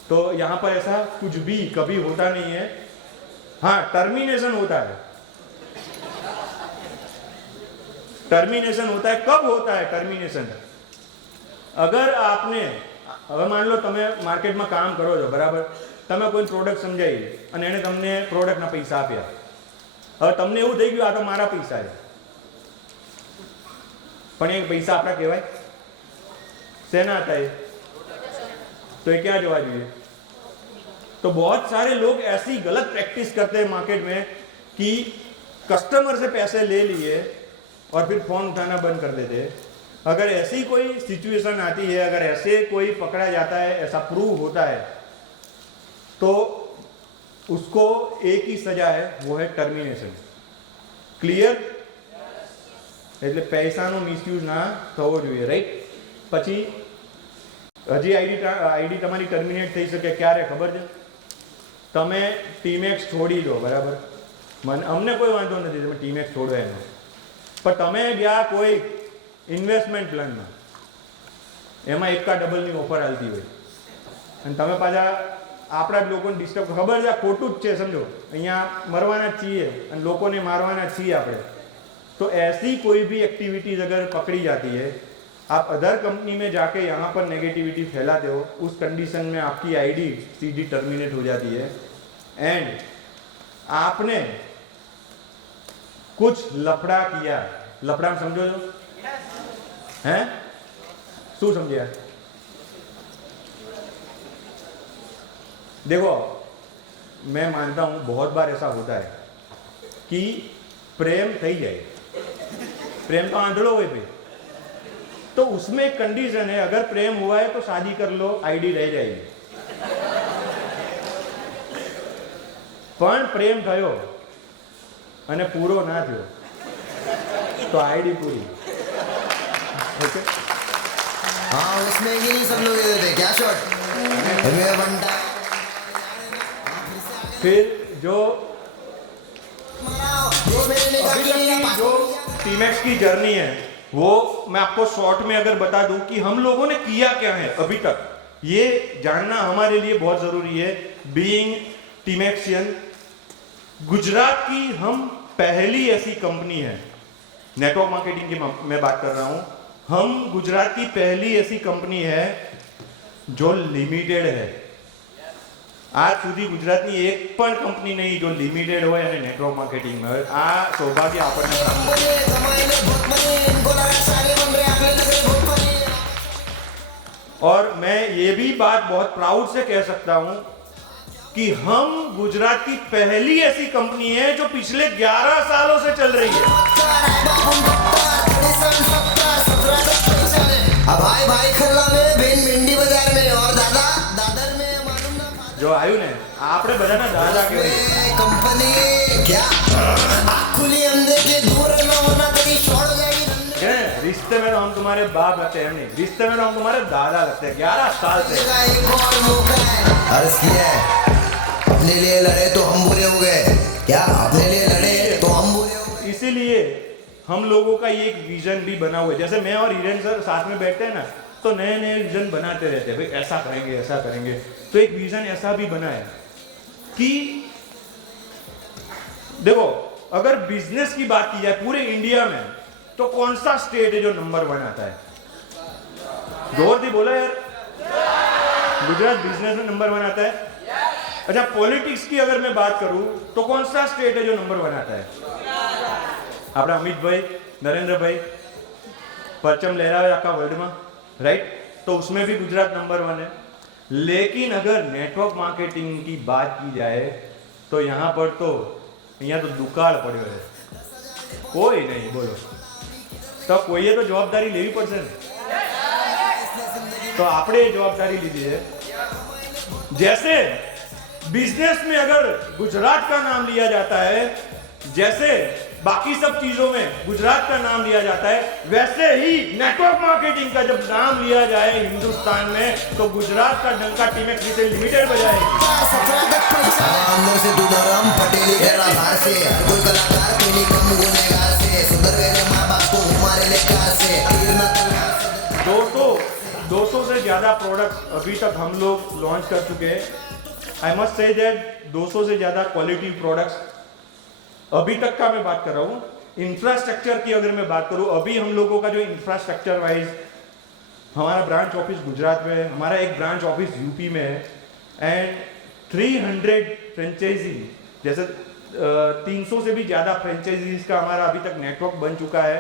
तो यहाँ पर ऐसा कुछ भी कभी होता नहीं है। हाँ, टर्मिनेशन होता है। टर्मिनेशन होता है, कब होता है टर्मिनेशन? अगर आपने, હવે માન લો તમે માર્કેટમાં કામ કરો છો, બરાબર, તમે કોઈ પ્રોડક્ટ સમજાવી અને એને તમને પ્રોડક્ટના પૈસા આપ્યા, હવે તમને એવું થઈ ગયું આ તો મારા પૈસા છે, પણ એ પૈસા આપણા કહેવાય? શેના હતા એ? तो ये क्या जवाब है? तो बहुत सारे लोग ऐसी गलत प्रैक्टिस करते हैं मार्केट में कि कस्टमर से पैसे ले लिए और फिर फोन उठाना बंद कर देते हैं। अगर ऐसी कोई सिचुएशन आती है, अगर ऐसे कोई पकड़ा जाता है, ऐसा प्रूव होता है, तो उसको एक ही सजा है, वो है टर्मिनेशन। क्लियर? એટલે પૈસાનો મિસયુઝ ના થવો જોઈએ, રાઈટ? પછી હજી આઈડી તમારી ટર્મિનેટ થઈ શકે ક્યારે ખબર છે? તમે ટીમેક્સ છોડી દો, બરાબર, અમને કોઈ વાંધો નથી તમે ટીમેક્સ છોડો એનો, પણ તમે ગયા કોઈ ઇન્વેસ્ટમેન્ટ પ્લાનમાં, એમાં એકા ડબલની ઓફર આવતી હોય અને તમે પાછા આપણા જ લોકોને ડિસ્ટર્બ, ખબર છે આ ખોટું જ છે, સમજો અહીંયા મરવાના જ છીએ અને લોકોને मारवाना છીએ આપણે। तो ऐसी कोई भी एक्टिविटीज अगर पकड़ी जाती है, आप अदर कंपनी में जाके यहाँ पर नेगेटिविटी फैलाते हो, उस कंडीशन में आपकी आईडी सीधी टर्मिनेट हो जाती है एंड आपने कुछ लफड़ा किया। लफड़ा समझो जो हैं, शू समझिया? देखो, मैं मानता हूं बहुत बार ऐसा होता है कि प्रेम थई जाए, प्रेम तो आंधड़ो हो भाई, तो उसमें एक कंडीशन है, अगर प्रेम हुआ है तो शादी कर लो, आईडी रह जाएगी। पण प्रेम थयो अने पूरो ना थयो तो आईडी पूरी। ओके, हाँ उसमें ये नहीं सब लोग ये थे क्या शॉट बनता। फिर जो वो मेरे लिए अभी तक की जो टीमेक्स की जर्नी है, वो मैं आपको शॉर्ट में अगर बता दूं कि हम लोगों ने किया क्या है अभी तक, ये जानना हमारे लिए बहुत जरूरी है। बीइंग टीमेक्सियन, गुजरात की हम पहली ऐसी कंपनी है, नेटवर्क मार्केटिंग की मैं बात कर रहा हूं, हम गुजरात की पहली ऐसी कंपनी है जो लिमिटेड है। आज સુધી ગુજરાતની એક પણ કંપની નહીં જો લિમિટેડ હોય અને નેટવર્ક માર્કેટિંગમાં હોય। આ સૌભાગ્ય આપણને પ્રાપ્ત है। और मैं ये भी बात बहुत प्राउड से कह सकता हूं कि हम गुजरात की पहली ऐसी कंपनी है जो पिछले 11 सालों से चल रही है। भाई भाई खल्ला में बेन भिंडी बाजार में और दादा दादर में मालूम ना जो आयु ने आपने बजाना दादा के कंपनी क्या खुली अंधे के दूर न होना तेरी छोड़ जाएगी क्या रिश्ते में तो हम तुम्हारे बाप लगते हैं, नहीं रिश्ते में तो हम तुम्हारे दादा लगते हैं। 11 साल से एक और मौका है। अर्ज किया है अपने लिए लड़े तो हम बुरे हो गए क्या, अपने लिए लड़े तो हम बुरे हो गए। इसीलिए हम लोगों का ये एक विजन भी बना हुआ है। जैसे मैं और हिरेन सर साथ में बैठते हैं ना, तो नए नए विजन बनाते रहते हैं, भाई ऐसा करेंगे ऐसा करेंगे। तो एक विजन ऐसा भी बना है कि देखो, अगर बिजनेस की बात की जाए पूरे इंडिया में, तो कौन सा स्टेट है जो नंबर 1 आता है? जोर दी बोला यार, गुजरात बिजनेस में नंबर 1 आता है। अच्छा, पॉलिटिक्स की अगर मैं बात करूं तो कौन सा स्टेट है जो नंबर 1 आता है? अपना अमित भाई, नरेंद्र भाई परचम लहरावे आखा वर्ल्ड में, राइट? तो उसमें भी गुजरात नंबर 1 है। लेकिन अगर नेटवर्क मार्केटिंग की बात की जाए तो यहाँ पर तो અહીંયા તો દુકાળ પડ્યો છે, કોઈ નહીં, બોલો તો કોઈએ તો જવાબદારી લેવી પડશે ને, तो आपने ये जवाबदारी लीजिए है। जैसे बिजनेस में अगर गुजरात का नाम लिया जाता है, जैसे बाकी सब चीजों में गुजरात का नाम लिया जाता है, वैसे ही नेटवर्क मार्केटिंग का जब नाम लिया जाए हिंदुस्तान में तो गुजरात का डंका टीमेक्स रिटेल लिमिटेड बजाएगी। अंदर से दुधरम पटेली गरा बाहर से हर कोई कलाकार पीनी कम गुनेगार से सुधर गए माँ बाप को हमारे लेकर से 200 से ज़्यादा प्रोडक्ट्स अभी तक हम लोग लॉन्च कर चुके हैं। आई मस्ट से दैट 200 से ज़्यादा क्वालिटी प्रोडक्ट्स अभी तक का मैं बात कर रहा हूँ। इंफ्रास्ट्रक्चर की अगर मैं बात करूँ, अभी हम लोगों का जो इंफ्रास्ट्रक्चर वाइज हमारा ब्रांच ऑफिस गुजरात में है, हमारा एक ब्रांच ऑफिस यूपी में है एंड 300 फ्रेंचाइजी, जैसे 300 से भी ज़्यादा फ्रेंचाइजीज का हमारा अभी तक नेटवर्क बन चुका है।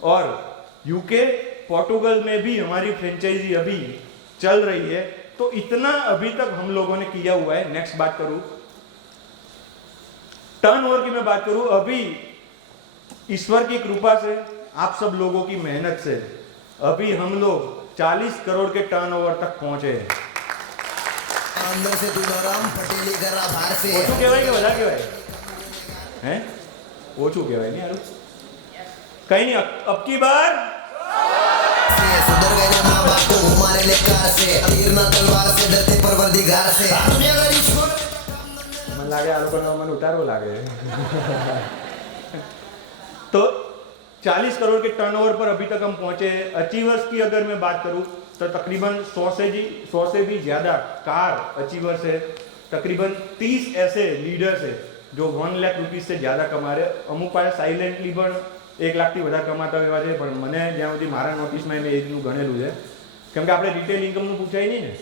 और यूके पोर्टुगल में भी हमारी फ्रेंचाइजी अभी चल रही है। तो इतना अभी तक हम लोगों ने किया हुआ है। नेक्स्ट बात करूं, टर्नओवर की मैं बात करूं, अभी ईश्वर की कृपा से, आप सब लोगों की मेहनत से अभी हम लोग 40 करोड़ के टर्नओवर तक पहुंचे हैं। अंदर से दुधरम पटेली गरा बाहर से ओछू कहेवाय के વધારે કહેવાય हैं? ओछू कहेवाय नहीं यार, कहीं नहीं। अब की बार सुधर गए माँ बाप को हमारे लेकर से तीर ना तलवार से डरते परवरदिगार से दुनिया का रिच मन लागे आ लोग मन उतारो लागे। तो 40 करोड़ के टर्नओवर पर अभी तक हम पहुंचे। अचीवर्स की अगर मैं बात करूं तो तकरीबन 100 से भी ज़्यादा कार अचीवर्स है। तकरीबन 30 ऐसे लीडर्स है जो 1 लाख रुपीज़ से ज़्यादा कमा रहे। अमुक पासे साइलेंटली पण 1 लाखથી વધારે કમાતા એવા છે, પણ મને જ્યાં સુધી મારા નોટિસમાં મેં એટલું ગણેલું છે, કેમ કે આપણે રિટેલ ઇન્કમનું પૂછાય નહીં ને,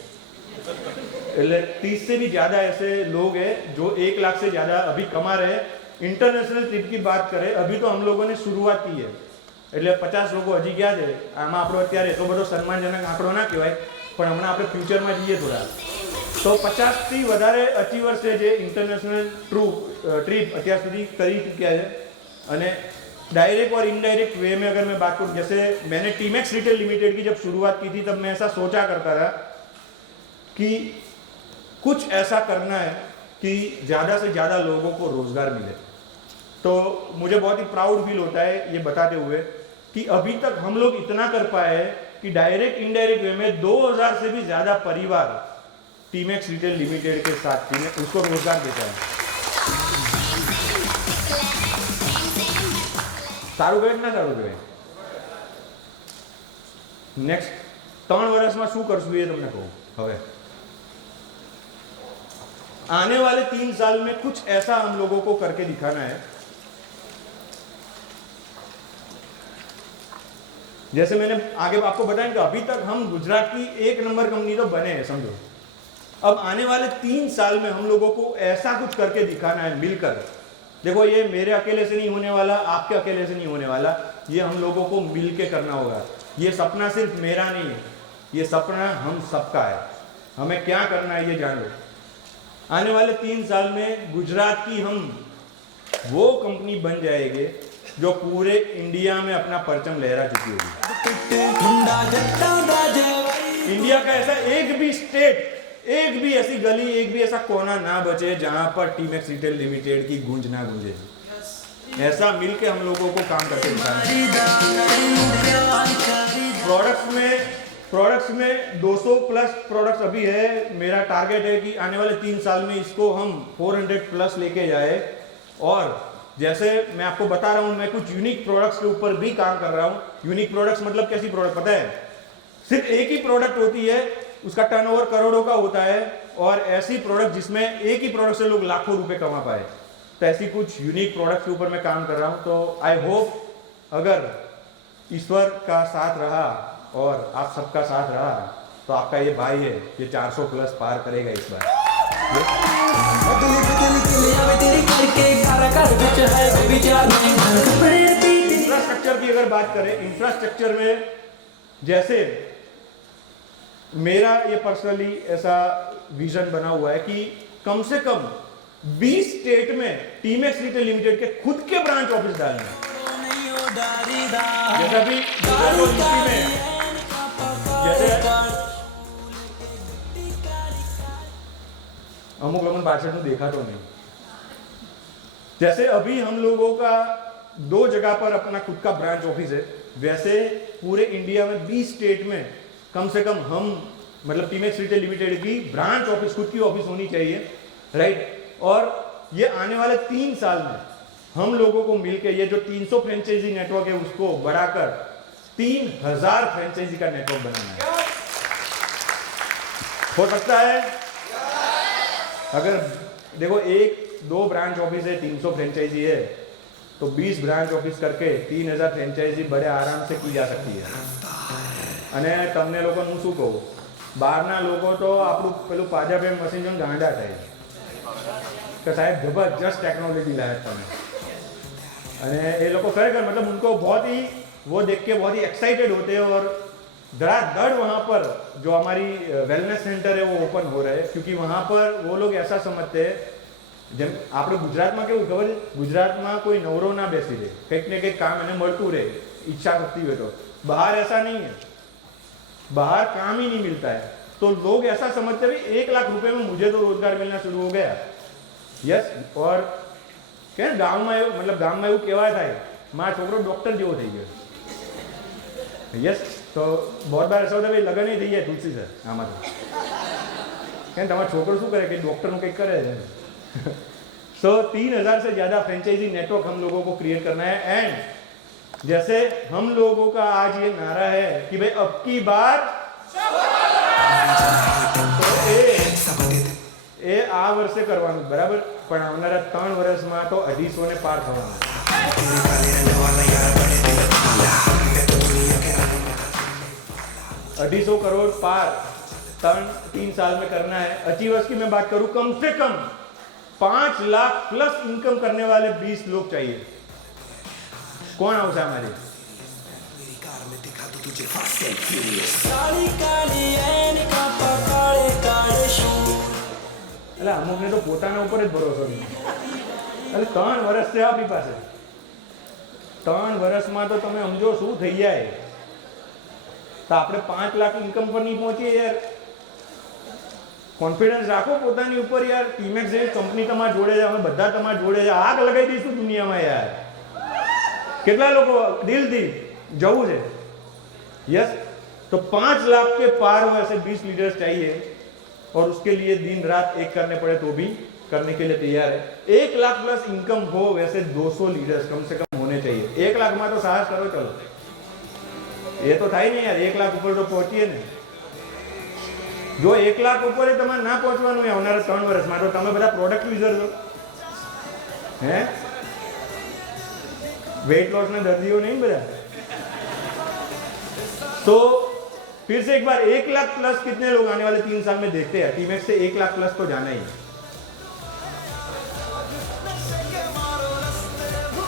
એટલે 30 से भी ज़्यादा ऐसे लोग हैं जो 1 लाख से ज़्यादा अभी कमा रहे हैं। इंटरनेशनल ट्रिप की बात करें, अभी तो हम लोगों ने शुरुआत की है, એટલે 50 લોકો હજી ગયા છે। આમાં આપણો અત્યારે એટલો બધો સન્માનજનક આંકડો ના કહેવાય, પણ હમણાં આપણે ફ્યુચરમાં જઈએ થોડા, તો 50થી વધારે અચીવર્સ છે જે ઇન્ટરનેશનલ ટ્રીપ અત્યાર સુધી કરી ચૂક્યા છે। અને डायरेक्ट और इनडायरेक्ट वे में अगर मैं बात करूँ, जैसे मैंने टीमेक्स रिटेल लिमिटेड की जब शुरुआत की थी तब मैं ऐसा सोचा करता था कि कुछ ऐसा करना है कि ज़्यादा से ज़्यादा लोगों को रोज़गार मिले। तो मुझे बहुत ही प्राउड फील होता है ये बताते हुए कि अभी तक हम लोग इतना कर पाए हैं कि डायरेक्ट इनडायरेक्ट वे में 2000 से भी ज़्यादा परिवार टीमेक्स रिटेल लिमिटेड के साथ उसको रोज़गार देता है। સારું કહેવાય કે ના સારું કહેવાય? નેક્સ્ટ 3 વર્ષમાં શું કરશું એ તમને કહું। હવે आने वाले 3 साल में कुछ ऐसा हम लोगों को करके दिखाना है। जैसे मैंने आगे आपको बताया कि अभी तक हम गुजरात की 1 नंबर कंपनी तो बने हैं, समझो। अब आने वाले 3 साल में हम लोगों को ऐसा कुछ करके दिखाना है मिलकर। देखो ये मेरे अकेले से नहीं होने वाला, आपके अकेले से नहीं होने वाला, ये हम लोगों को मिल के करना होगा। ये सपना सिर्फ मेरा नहीं है, ये सपना हम सबका है। हमें क्या करना है ये जानो। आने वाले 3 साल में गुजरात की हम वो कंपनी बन जाएंगे जो पूरे इंडिया में अपना परचम लहरा चुकी होगी। इंडिया का ऐसा एक भी स्टेट, एक भी ऐसी गली, एक भी ऐसा कोना ना बचे जहां पर टीमेक्स रिटेल लिमिटेड की गूंज ना गूंजे। ऐसा मिलके हम लोगों को काम करके दिखाना है। प्रोडक्ट्स में 200 प्लस प्रोडक्ट्स अभी है। मेरा टारगेट है कि आने वाले 3 साल में इसको हम 400 प्लस लेके जाए। और जैसे मैं आपको बता रहा हूँ, मैं कुछ यूनिक प्रोडक्ट्स के ऊपर भी काम कर रहा हूँ। यूनिक प्रोडक्ट्स मतलब कैसी प्रोडक्ट पता है? सिर्फ एक ही प्रोडक्ट होती है, उसका टर्नओवर करोड़ों का होता है, और ऐसी प्रोडक्ट जिसमें एक ही प्रोडक्ट से लोग लाखों रुपए कमा पाए। तो ऐसी कुछ यूनिक प्रोडक्ट्स के ऊपर मैं काम कर रहा हूँ। तो आई होप अगर ईश्वर का साथ रहा और आप सबका साथ रहा तो आपका ये भाई है, ये 400 प्लस पार करेगा इस बार। इंफ्रास्ट्रक्चर की अगर बात करें, इंफ्रास्ट्रक्चर में जैसे मेरा ये पर्सनली ऐसा विजन बना हुआ है कि कम से कम 20 स्टेट में टीमेक्स रिटेल लिमिटेड के खुद के ब्रांच ऑफिस डालने हैं। जैसे अभी गुजरात और यूपी में जैसे अमुक लोगों पाछड़ में देखा तो नहीं, जैसे अभी हम लोगों का 2 जगह पर अपना खुद का ब्रांच ऑफिस है, वैसे पूरे इंडिया में 20 स्टेट में कम से कम हम मतलब टीमेक्स रिटेल लिमिटेड की ब्रांच ऑफिस, खुद की ऑफिस होनी चाहिए, राइट। और ये आने वाले 3 साल में हम लोगों को मिलकर ये जो 300 फ्रेंचाइजी नेटवर्क है उसको बढ़ाकर 3000 फ्रेंचाइजी का नेटवर्क बनाना है। हो सकता है अगर देखो 1-2 ब्रांच ऑफिस है, 300 फ्रेंचाइजी है, तो 20 ब्रांच ऑफिस करके 3000 फ्रेंचाइजी बड़े आराम से की जा सकती है। અને તમને લોકોનું શું કહું, બહારના લોકો તો આપણું પેલું પાજાબે મશીન જોઈને ગાંડા થાય કે સાહેબ જબરજસ્ત टेक्नोलॉजी लाया તમે, અને એ લોકો ખરેખર मतलब उनको बहुत ही वो देख के बहुत ही एक्साइटेड होते हैं और धड़ाधड़ वहाँ पर जो हमारी वेलनेस सेंटर है वो ओपन हो रहे हैं, क्योंकि वहाँ पर वो लोग ऐसा समझते हैं જેમ આપણે ગુજરાતમાં કેવું ખબર છે, ગુજરાતમાં કોઈ નવરો ના બેસી રહે, કંઈક ને કંઈક કામ એને મળતું રહે, ઈચ્છા શક્તિ હોય તો। बाहर ऐसा नहीं है, बाहर काम ही नहीं मिलता है, तो लोग ऐसा समझते हैं 1 लाख रुपए में मुझे तो रोजगार मिलना शुरू हो गया। यस, और क्या गाँव में मतलब गाँव में એવું કહેવાય થાય મારા છોકરો ડોક્ટર જેવો થઈ ગયો। यस, तो बहुत बार ऐसा होता है भाई लगन ही થઈ જાય तुलसी सर આમાં તો क्या તમારો છોકરો શું કરે કે ડોક્ટરનું કંઈક કરે છે। सो 3000 से ज़्यादा फ्रेंचाइजी नेटवर्क हम लोगों को क्रिएट करना है। एंड जैसे हम लोगों का आज ये नारा है कि भाई अब की बार तो ए आ वर्षे करवानुं बराबर, पण आवनारा 3 વર્ષમાં तो 250 ने पार थवानुं। 250 करोड़ पार 3 साल में करना है। अचीवर्स की मैं बात करूं, कम से कम 5 लाख प्लस इनकम करने वाले 20 लोग चाहिए। कौन आवશે हमारी? એટલે અમુકને તો પોતાના ઉપર જ ભરોસો નહીં। એટલે 3 વર્ષ છે આપણી પાસે, 3 વર્ષમાં તો તમે સમજો શું થઈ જાય। તો આપણે 5 લાખ ઇન્કમ પર નહીં પહોંચીએ यार। કોન્ફિડન્સ રાખો પોતાની ઉપર यार। ટીમેક્સ જેવી કંપની તમારા જોડે છે, અમે બધા તમારા જોડે છે, આગ લગાવી દઈશું દુનિયામાં यार। કેટલા લોકો દિલથી જવું છે। यस, तो 5 लाख के पार हो ऐसे 20 लीडर्स चाहिए, और उसके लिए दिन रात एक करने पड़े तो भी करने के लिए तैयार है। 1 लाख प्लस इनकम हो वैसे 200 लीडर्स कम से कम होने चाहिए। 1 लाख में तो साहस करो, चलो ये तो था ही नहीं यार। 1 लाख ऊपर तो पहुंचिए ने। जो 1 लाख ऊपर है તમારે ના પહોંચવાનું है આવનારા 3 વર્ષમાં, તો તમે બધા પ્રોડક્ટ યુઝર છો હે, वेट लॉस ना दर्दियों नहीं बता। तो फिर से एक बार 1 लाख प्लस कितने लोग आने वाले 3 साल में देखते हैं। टीमेक्स से 1 लाख प्लस तो जाना ही।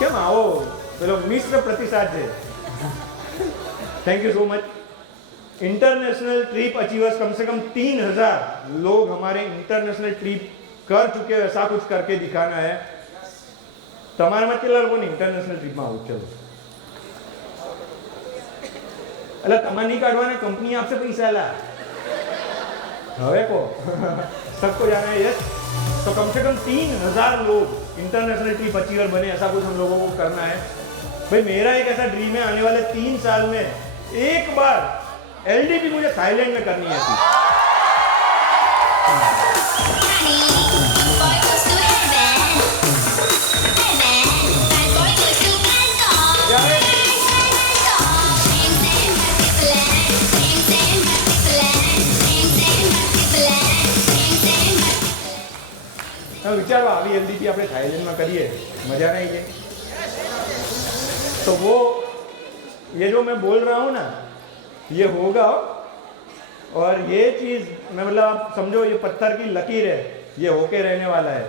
કેમ આવો પેલો મિશ્ર પ્રતિસાદ છે। Thank you so much. International trip achievers कम से कम 3000 लोग हमारे इंटरनेशनल ट्रिप कर चुके हैं। ऐसा कुछ करके दिखाना है। તમારા માં કેટલા લોકોને ઇન્ટરનેશનલ ટ્રીપમાં આવું? ચલો, એટલે તમારે નહીં કાઢવાના, કંપની આપશે પૈસા। લા હવે કો सबको जाना है। यस, तो कम से कम 3000 लोग इंटरनेशनल ट्रिप अचीवर बने, ऐसा कुछ हम लोगों को करना है। भाई मेरा एक ऐसा ड्रीम है, आने वाले 3 साल में एक बार एलडीपी मुझे थाईलैंड में करनी है। विचारो આવી एलडीपी આપણે थाईलैंड में करिए, मजा नहीं है? तो वो ये जो मैं बोल रहा हूँ ना, ये होगा। और ये चीज मैं मतलब आप समझो, ये पत्थर की लकीर है, ये होके रहने वाला है।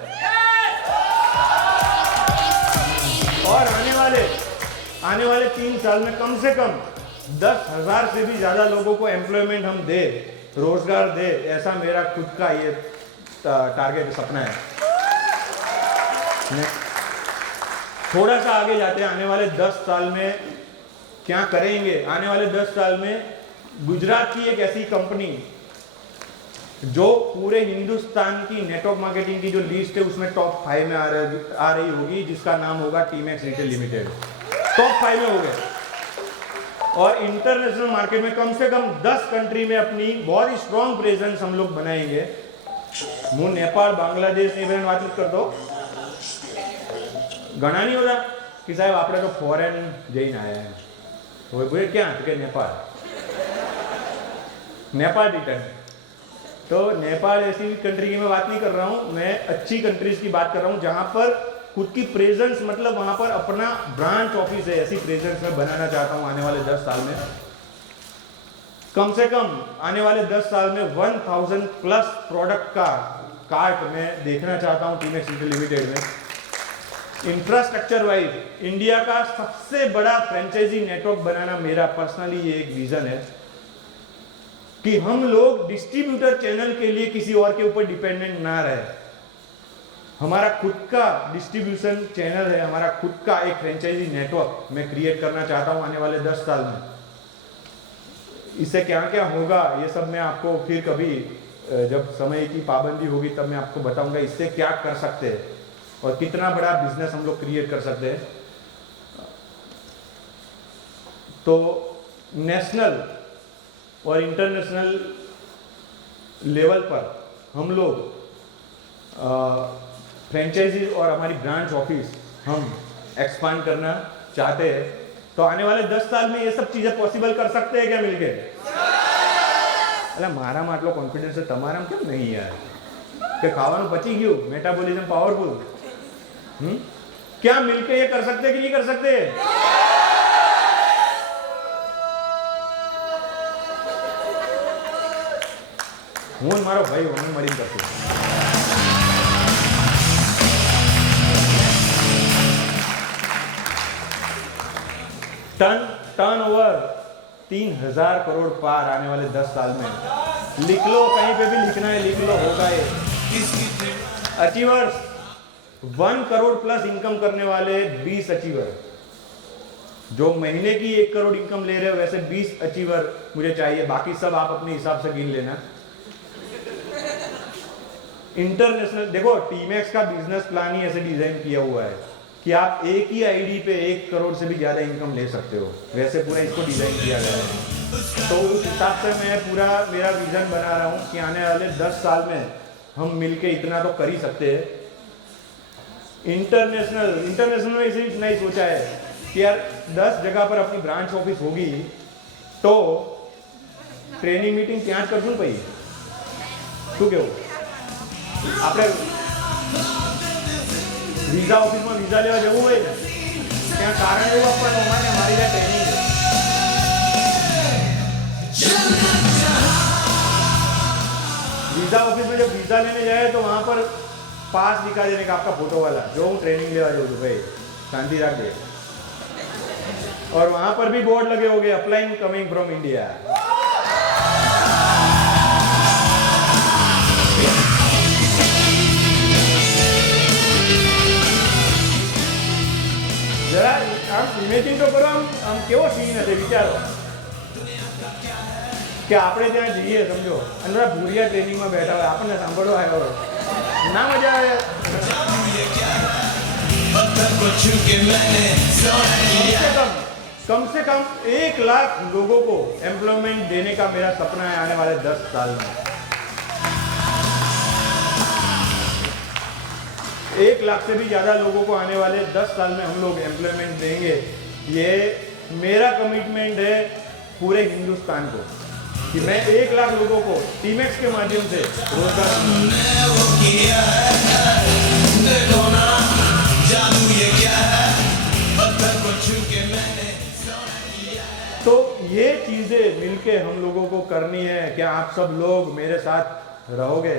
और आने वाले 3 साल में कम से कम 10,000 से भी ज्यादा लोगों को एम्प्लॉयमेंट हम दे, रोजगार दे, ऐसा मेरा खुद का ये टारगेट, सपना है। थोड़ा सा आगे जाते हैं, आने वाले 10 साल में क्या करेंगे। आने वाले 10 साल में गुजरात की एक ऐसी कंपनी जो पूरे हिंदुस्तान की नेटवर्क मार्केटिंग की जो लिस्ट है उसमें टॉप 5 में आ रही होगी, जिसका नाम होगा टीमैक्स रिटेल लिमिटेड। टॉप 5 में हो गए। और इंटरनेशनल मार्केट में कम से कम 10 कंट्री में अपनी बहुत ही स्ट्रॉन्ग प्रेजेंस हम लोग बनाएंगे। હું નેપાળ બાંગ્લાદેશ ની બેન વાત कर दो ઘણા नहीं होता कि साहब આપણે तो फॉरेन જઈને આયા हैं। वो बोले क्या कि नेपाल रिटर्न। तो नेपाल ऐसी कंट्री की मैं बात नहीं कर रहा हूँ, मैं अच्छी कंट्रीज की बात कर रहा हूँ जहाँ पर खुद की प्रेजेंस, मतलब वहाँ पर अपना ब्रांच ऑफिस है। ऐसी प्रेजेंस मैं बनाना चाहता हूँ आने वाले 10 साल में। कम से कम आने वाले 10 साल में 1000 प्लस प्रोडक्ट का कार्ट मैं देखना चाहता हूँ टीमैक्स रिटेल लिमिटेड में। इंफ्रास्ट्रक्चर वाइज इंडिया का सबसे बड़ा फ्रेंचाइजी नेटवर्क बनाना मेरा पर्सनली ये एक विजन है कि हम लोग डिस्ट्रीब्यूटर चैनल के लिए किसी और के ऊपर डिपेंडेंट ना रहे। हमारा खुद का डिस्ट्रीब्यूशन चैनल है, हमारा खुद का एक फ्रेंचाइजी नेटवर्क मैं क्रिएट करना चाहता हूँ आने वाले 10 साल में। इससे क्या क्या होगा ये सब मैं आपको फिर कभी जब समय की पाबंदी होगी तब मैं आपको बताऊंगा इससे क्या कर सकते हैं और कितना बड़ा बिजनेस हम लोग क्रिएट कर सकते हैं। तो नेशनल और इंटरनेशनल लेवल पर हम लोग फ्रेंचाइजी और हमारी ब्रांच ऑफिस हम एक्सपांड करना चाहते हैं। तो आने वाले 10 साल में ये सब चीजें पॉसिबल कर सकते हैं क्या मिलके? એટલે મારામાં આટલો કોન્ફિડન્સ છે, તમારામાં કેમ નહીં યાર? કે ખાવાનું પચી ગયું, મેટાબોલિઝમ પાવરફુલ, क्या मिलके ये कर सकते कि नहीं कर सकते? હું મારો ભાઈ હું મળીને કરશું। टर्नओवर 3000 करोड़ पार आने वाले 10 साल में। लिख लो, कहीं पे भी लिखना है लिख लो, होगा ये। अचीवर्स 1 करोड़ प्लस इनकम करने वाले 20 अचीवर, जो महीने की 1 करोड़ इनकम ले रहे हो वैसे 20 अचीवर मुझे चाहिए, बाकी सब आप अपने हिसाब से गिन लेना। इंटरनेशनल देखो, टीमैक्स का बिजनेस प्लान ही ऐसे डिजाइन किया हुआ है कि आप एक ही आईडी पे 1 करोड़ से भी ज्यादा इनकम ले सकते हो, वैसे पूरा इसको डिजाइन किया गया है। तो उस हिसाब से मैं पूरा मेरा विजन बना रहा हूँ कि आने वाले 10 साल में हम मिलके इतना तो कर ही सकते हैं। इंटरनेशनल में इसे इतना ही सोचा है कि यार 10 जगह पर अपनी ब्रांच ऑफिस होगी तो ट्रेनिंग मीटिंग क्या कर दूँ भाई, શું કેવું? આપણે वीजा ऑफिस में वीजा लेवा जવું હોય ને ત્યાં કારણ એવું આપવાનું અમારે મારી ત્યાં ટ્રેનિંગ છે। वीजा ऑफिस में जब वीजा लेने जाए तो वहाँ पर पास दिखा देने का आपका फोटो वाला, जो हूँ ट्रेनिंग लेवा जाऊँ भाई शांति रख दे। और वहाँ पर भी बोर्ड लगे होंगे अप्लाइंग कमिंग फ्रॉम इंडिया। जरा आम इमेजिन तो करो, आम केवो सीन हशे विचारो कि આપણે ત્યાં જઈએ સમજો અને બધા ભૂરિયા ટ્રેનિંગમાં બેઠા હોય, આપણને સાંભળવા આવ્યો હોય, ના મજા આવે? कम से कम 1 लाख लोगों को एम्प्लॉयमेंट देने का मेरा सपना है आने वाले 10 साल में। 1 लाख से भी ज़्यादा लोगों को आने वाले 10 साल में हम लोग एम्प्लॉयमेंट देंगे। ये मेरा कमिटमेंट है पूरे हिंदुस्तान को कि मैं 1 लाख लोगों को टीमैक्स के माध्यम से रोजगार तो ये चीजें मिलके हम लोगों को करनी है। क्या आप सब लोग मेरे साथ रहोगे?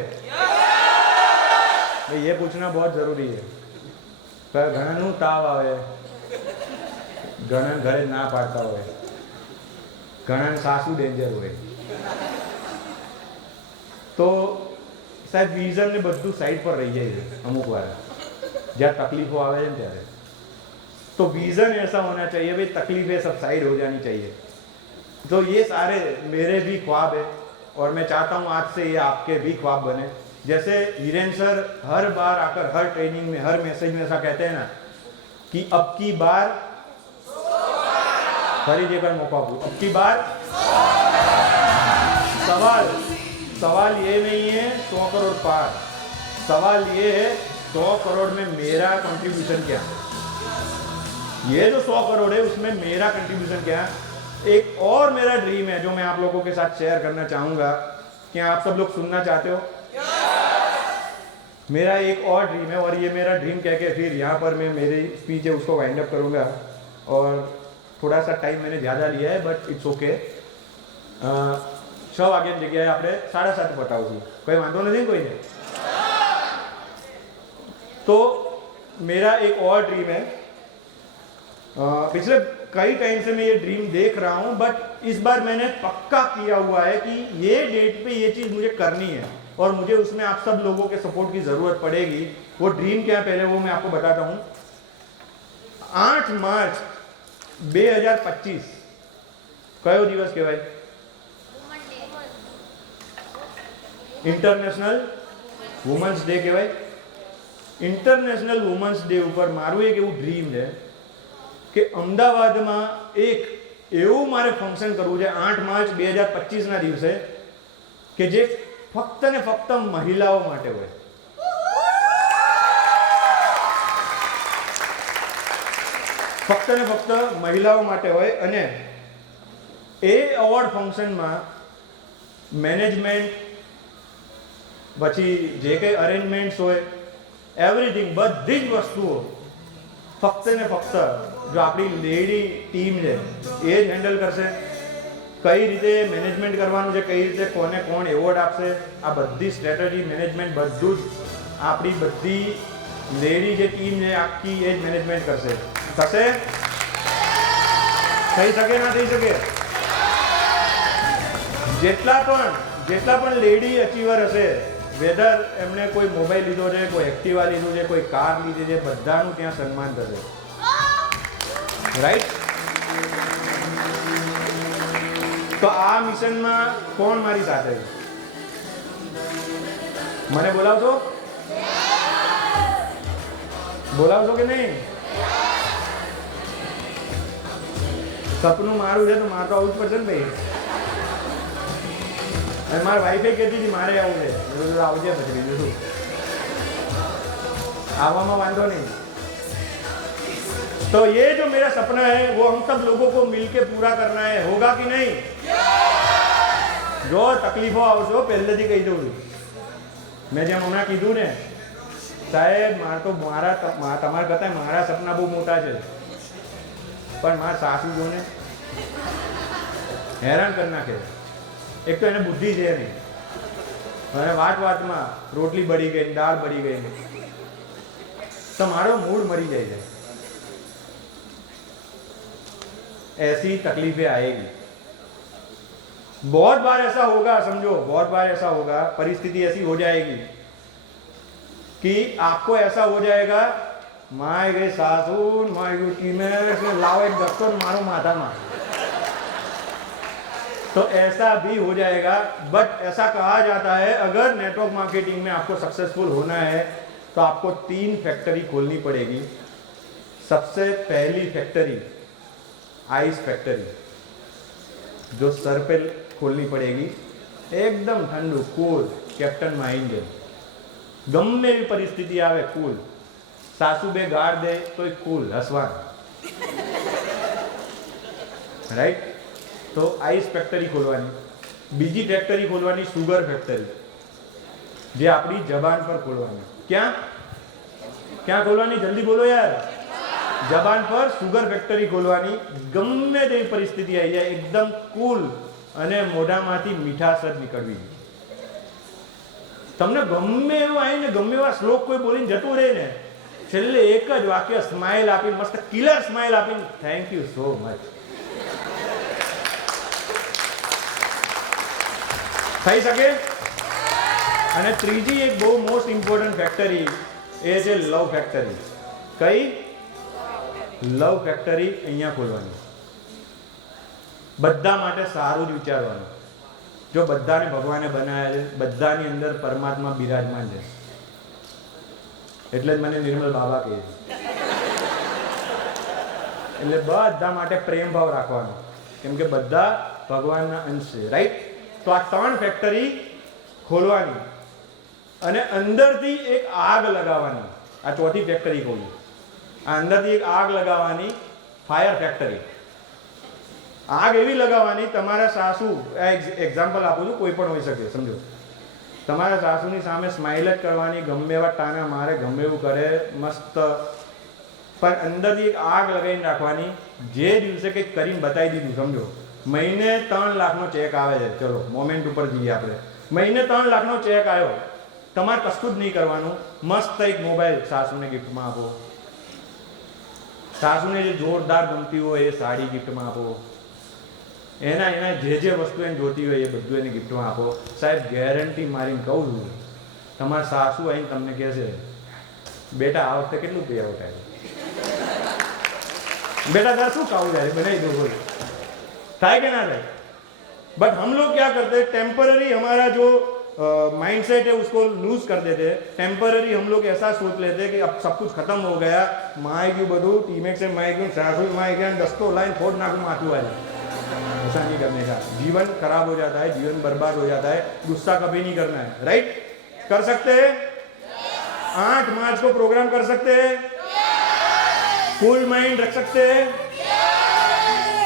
भाई ये पूछना बहुत जरूरी है। घणा ताव आवे, घणा घरे ना पाड़ता हो, घणा सासू डेंजर हो, तो साहब विजन ने बधु साइड पर रही जाए अमुक वार जहाँ तकलीफों आवे है त्यारे। तो विजन ऐसा होना चाहिए भाई, तकलीफें सब साइड हो जानी चाहिए। तो ये सारे मेरे भी ख्वाब है और मैं चाहता हूँ आज से ये आपके भी ख्वाब बने। जैसे वीरेंद्र सर हर बार आकर हर ट्रेनिंग में हर मैसेज में ऐसा कहते हैं ना कि अब की बार फरी जगह मौका दो, अब की बार सवाल ये नहीं है 100 करोड़ पार, सवाल ये है 100 करोड़ में मेरा कंट्रीब्यूशन क्या है। ये जो 100 करोड़ है उसमें मेरा कंट्रीब्यूशन क्या है। एक और मेरा ड्रीम है जो मैं आप लोगों के साथ शेयर करना चाहूंगा। क्या आप सब लोग सुनना चाहते हो? मेरा एक और ड्रीम है और ये मेरा ड्रीम कह के फिर यहाँ पर मैं मेरी स्पीच है उसको वाइंड अप करूँगा। और थोड़ा सा टाइम मैंने ज़्यादा लिया है बट इट्स ओके। छः वागे जगह આપણે 7:30 પતાવશું, कोई वांधो नहीं कोई नहीं। तो मेरा एक और ड्रीम है, पिछले कई टाइम से मैं ये ड्रीम देख रहा हूँ बट इस बार मैंने पक्का किया हुआ है कि ये डेट पे ये चीज़ मुझे करनी है और मुझे उसमें आप सब लोगों के सपोर्ट की ज़रूरत पड़ेगी। वो ड्रीम क्या है पहले वो मैं आपको बताता हूँ। 8 मार्च 2025 कयो दिवस कहवाय? इंटरनेशनल वुमन्स डे कहवाय। इंटरनेशनल वुमन्स डे पर मारू एक एवं ड्रीम है कि अमदावाद में एक एवं मारे फंक्शन करवू है 8 मार्च 2025 ना दिवसे कि जे फक्त ने फक्त महिलाओं माटे होय। फक्त ने फक्त महिलाओं माटे होय अने ए अवॉर्ड फंक्शन में मैनेजमेंट पछी जे कई अरेंजमेंट्स होय एवरीथिंग बधी ज वस्तुओं फक्त ने फक्त जो अपनी लेडी टीम है ये ज हेन्डल करशे। कई रीते मैनेजमेंट करवानुं छे, कई रीते कोने कोण एवॉर्ड आपशे, आ बधी स्ट्रेटेजी मैनेजमेंट बधुं ज आपणी बधी लेडी जे टीम है आखी ए ज मैनेजमेंट करशे। थशे? थई शके ना थई शके? जेटला पण लेडी अचीवर हशे, वेदर एमने कोई मोबाइल लीधो छे, कोई एक्टिवा लीधुं छे, कोई कार लीधी छे, बधानुं त्यां सन्मान थशे। राइट? तो आ मिशन में कोण मारी साथे? मने बोलावशो? बोलावशो के नहीं? सपनू मारू है तो मार तो आवुं ज पड़शे ने भाई। अरे मारी वाइफे कहती थी मारे आवुं छे, आवजे પછી બીજું શું આવવામાં વાંધો नहीं। तो ये जो मेरा सपना है वो हम सब लोगों को मिलके पूरा करना है, होगा कि नहीं? जो तकलीफों आवशो पहलेथी कही दઉં છું। मैं जेम हमણાં કીધું ने साहेब मार तो मारा તમારા કરતા મારા સપના બહુ મોટા છે પણ મારા સાસુ જોને હેરાન કરી નાખે। एक तो એને બુદ્ધિ છે નહીં અને વાત में रोटली बड़ी गई, दाल बड़ी गई तो मारो मूड मरी જાય છે। ऐसी तकलीफें आएगी, बहुत बार ऐसा होगा, समझो बहुत बार ऐसा होगा, परिस्थिति ऐसी हो जाएगी कि आपको ऐसा हो जाएगा माय गए सासू माय गुटी में लाओ एक दस्तो मारो माथा में, तो ऐसा भी हो जाएगा। बट ऐसा कहा जाता है अगर नेटवर्क मार्केटिंग में आपको सक्सेसफुल होना है तो आपको 3 फैक्ट्री खोलनी पड़ेगी। सबसे पहली फैक्ट्री आइस फैक्ट्री जो सर पे खोलनी पड़ेगी, एकदम ठंडू कूल कैप्टन माइंड, गम्मे भी परिस्थिति आवे कूल, सासू बे गाड़ दे तो कूल हसवा। राइट? तो आइस फैक्ट्री खोलवानी। बीजी फैक्ट्री खोलवानी शुगर फैक्ट्री, जे अपनी जबान पर खोलवानी। क्या क्या खोलवानी? जल्दी बोलो यार। जबान पर शुगर फैक्ट्री खोलवानी। गम्मे तेवी परिस्थिति आई जाए एकदम कूल अने मोढामांथी मीठाश ज निकळवी। तमने गम्मे एवुं आवीने गम्मे एवा श्लोक कोई बोलीने जतो रहे ने छेल्ले एक ज वाक्य स्माइल आपी, मस्त किलर स्माइल आपी, थैंक यू सो मच। થઈ શકે। અને ત્રીજી એક બહુ મોસ્ટ ઇમ્પોર્ટન્ટ ફેક્ટરી એ છે લવ ફેક્ટરી. કઈ? લવ ફેક્ટરી અહીંયા ખોલવાની. બધા માટે સારું જ વિચારવાનું. જો બધાને ભગવાને બનાવ્યા છે, બધાની અંદર પરમાત્મા બિરાજમાન છે. એટલે જ મને નિર્મલ બાબા કહે છે. એટલે બધા માટે પ્રેમ ભાવ રાખવાનો, કેમ કે બધા ભગવાનના અંશ છે. રાઈટ? તો આ 3 ફેક્ટરી ખોલવાની અને અંદરથી એક આગ લગાવવાની. આ 4થી ફેક્ટરી ખોલી. આ અંદરથી એક આગ લગાવવાની, ફાયર ફેક્ટરી. આગ એવી લગાવવાની, તમારા સાસુ, એક્ઝામ્પલ આપું છું, કોઈ પણ હોઈ શકે, સમજો. તમારા સાસુની સામે સ્માઇલ જ કરવાની, ગમે એવા ટાણા મારે, ગમે એવું કરે, મસ્ત, પણ અંદરથી એક આગ લગાવીને રાખવાની. જે દિવસે કંઈક કરીને બતાવી દીધું, સમજો, મહિને 3 લાખનો ચેક આવે છે, ચલો મોમેન્ટ ઉપર જઈએ આપણે. મહિને 3 લાખનો ચેક આવ્યો, તમારે કશું જ નહીં કરવાનું, મસ્ત એક મોબાઈલ સાસુને ગિફ્ટમાં આપો. સાસુને જે જોરદાર ગમતી હોય એ સાડી ગિફ્ટમાં આપો. એના જે વસ્તુ એને જોતી હોય એ બધું એને ગિફ્ટમાં આપો. સાહેબ ગેરંટી મારીને કહું છું, તમારા સાસુ આવીને તમને કહેશે, બેટા આ વખતે કેટલું પે આઉટ આવ્યું, बेटा तार શું ખાવું જાય બનાવી દો, બોલો થાય કે ना થાય. बट हम लोग क्या करते हैं, टेम्पररी हमारा जो माइंडसेट है उसको लूज कर देते हैं. टेम्पररी हम लोग ऐसा सोच लेते हैं कि अब सब कुछ खत्म हो गया, माई गયું બધું, टीमेक्स से माई गયું, सासू माई गया, दस्तो लाइन फोड़ नाकू माथू वाले. ऐसा नहीं करने का. जीवन खराब हो जाता है, जीवन बर्बाद हो जाता है. गुस्सा कभी नहीं करना है. राइट? कर सकते हैं? 8 मार्च को प्रोग्राम कर सकते हैं? कूल माइंड रख सकते हैं?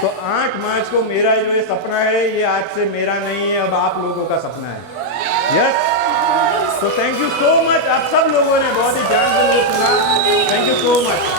तो 8 मार्च को मेरा जो ये सपना है, ये आज से मेरा नहीं है, अब आप लोगों का सपना है. यस? तो थैंक यू सो मच. आप सब लोगों ने बहुत ही ध्यान से मुझे सुना. Thank you so much.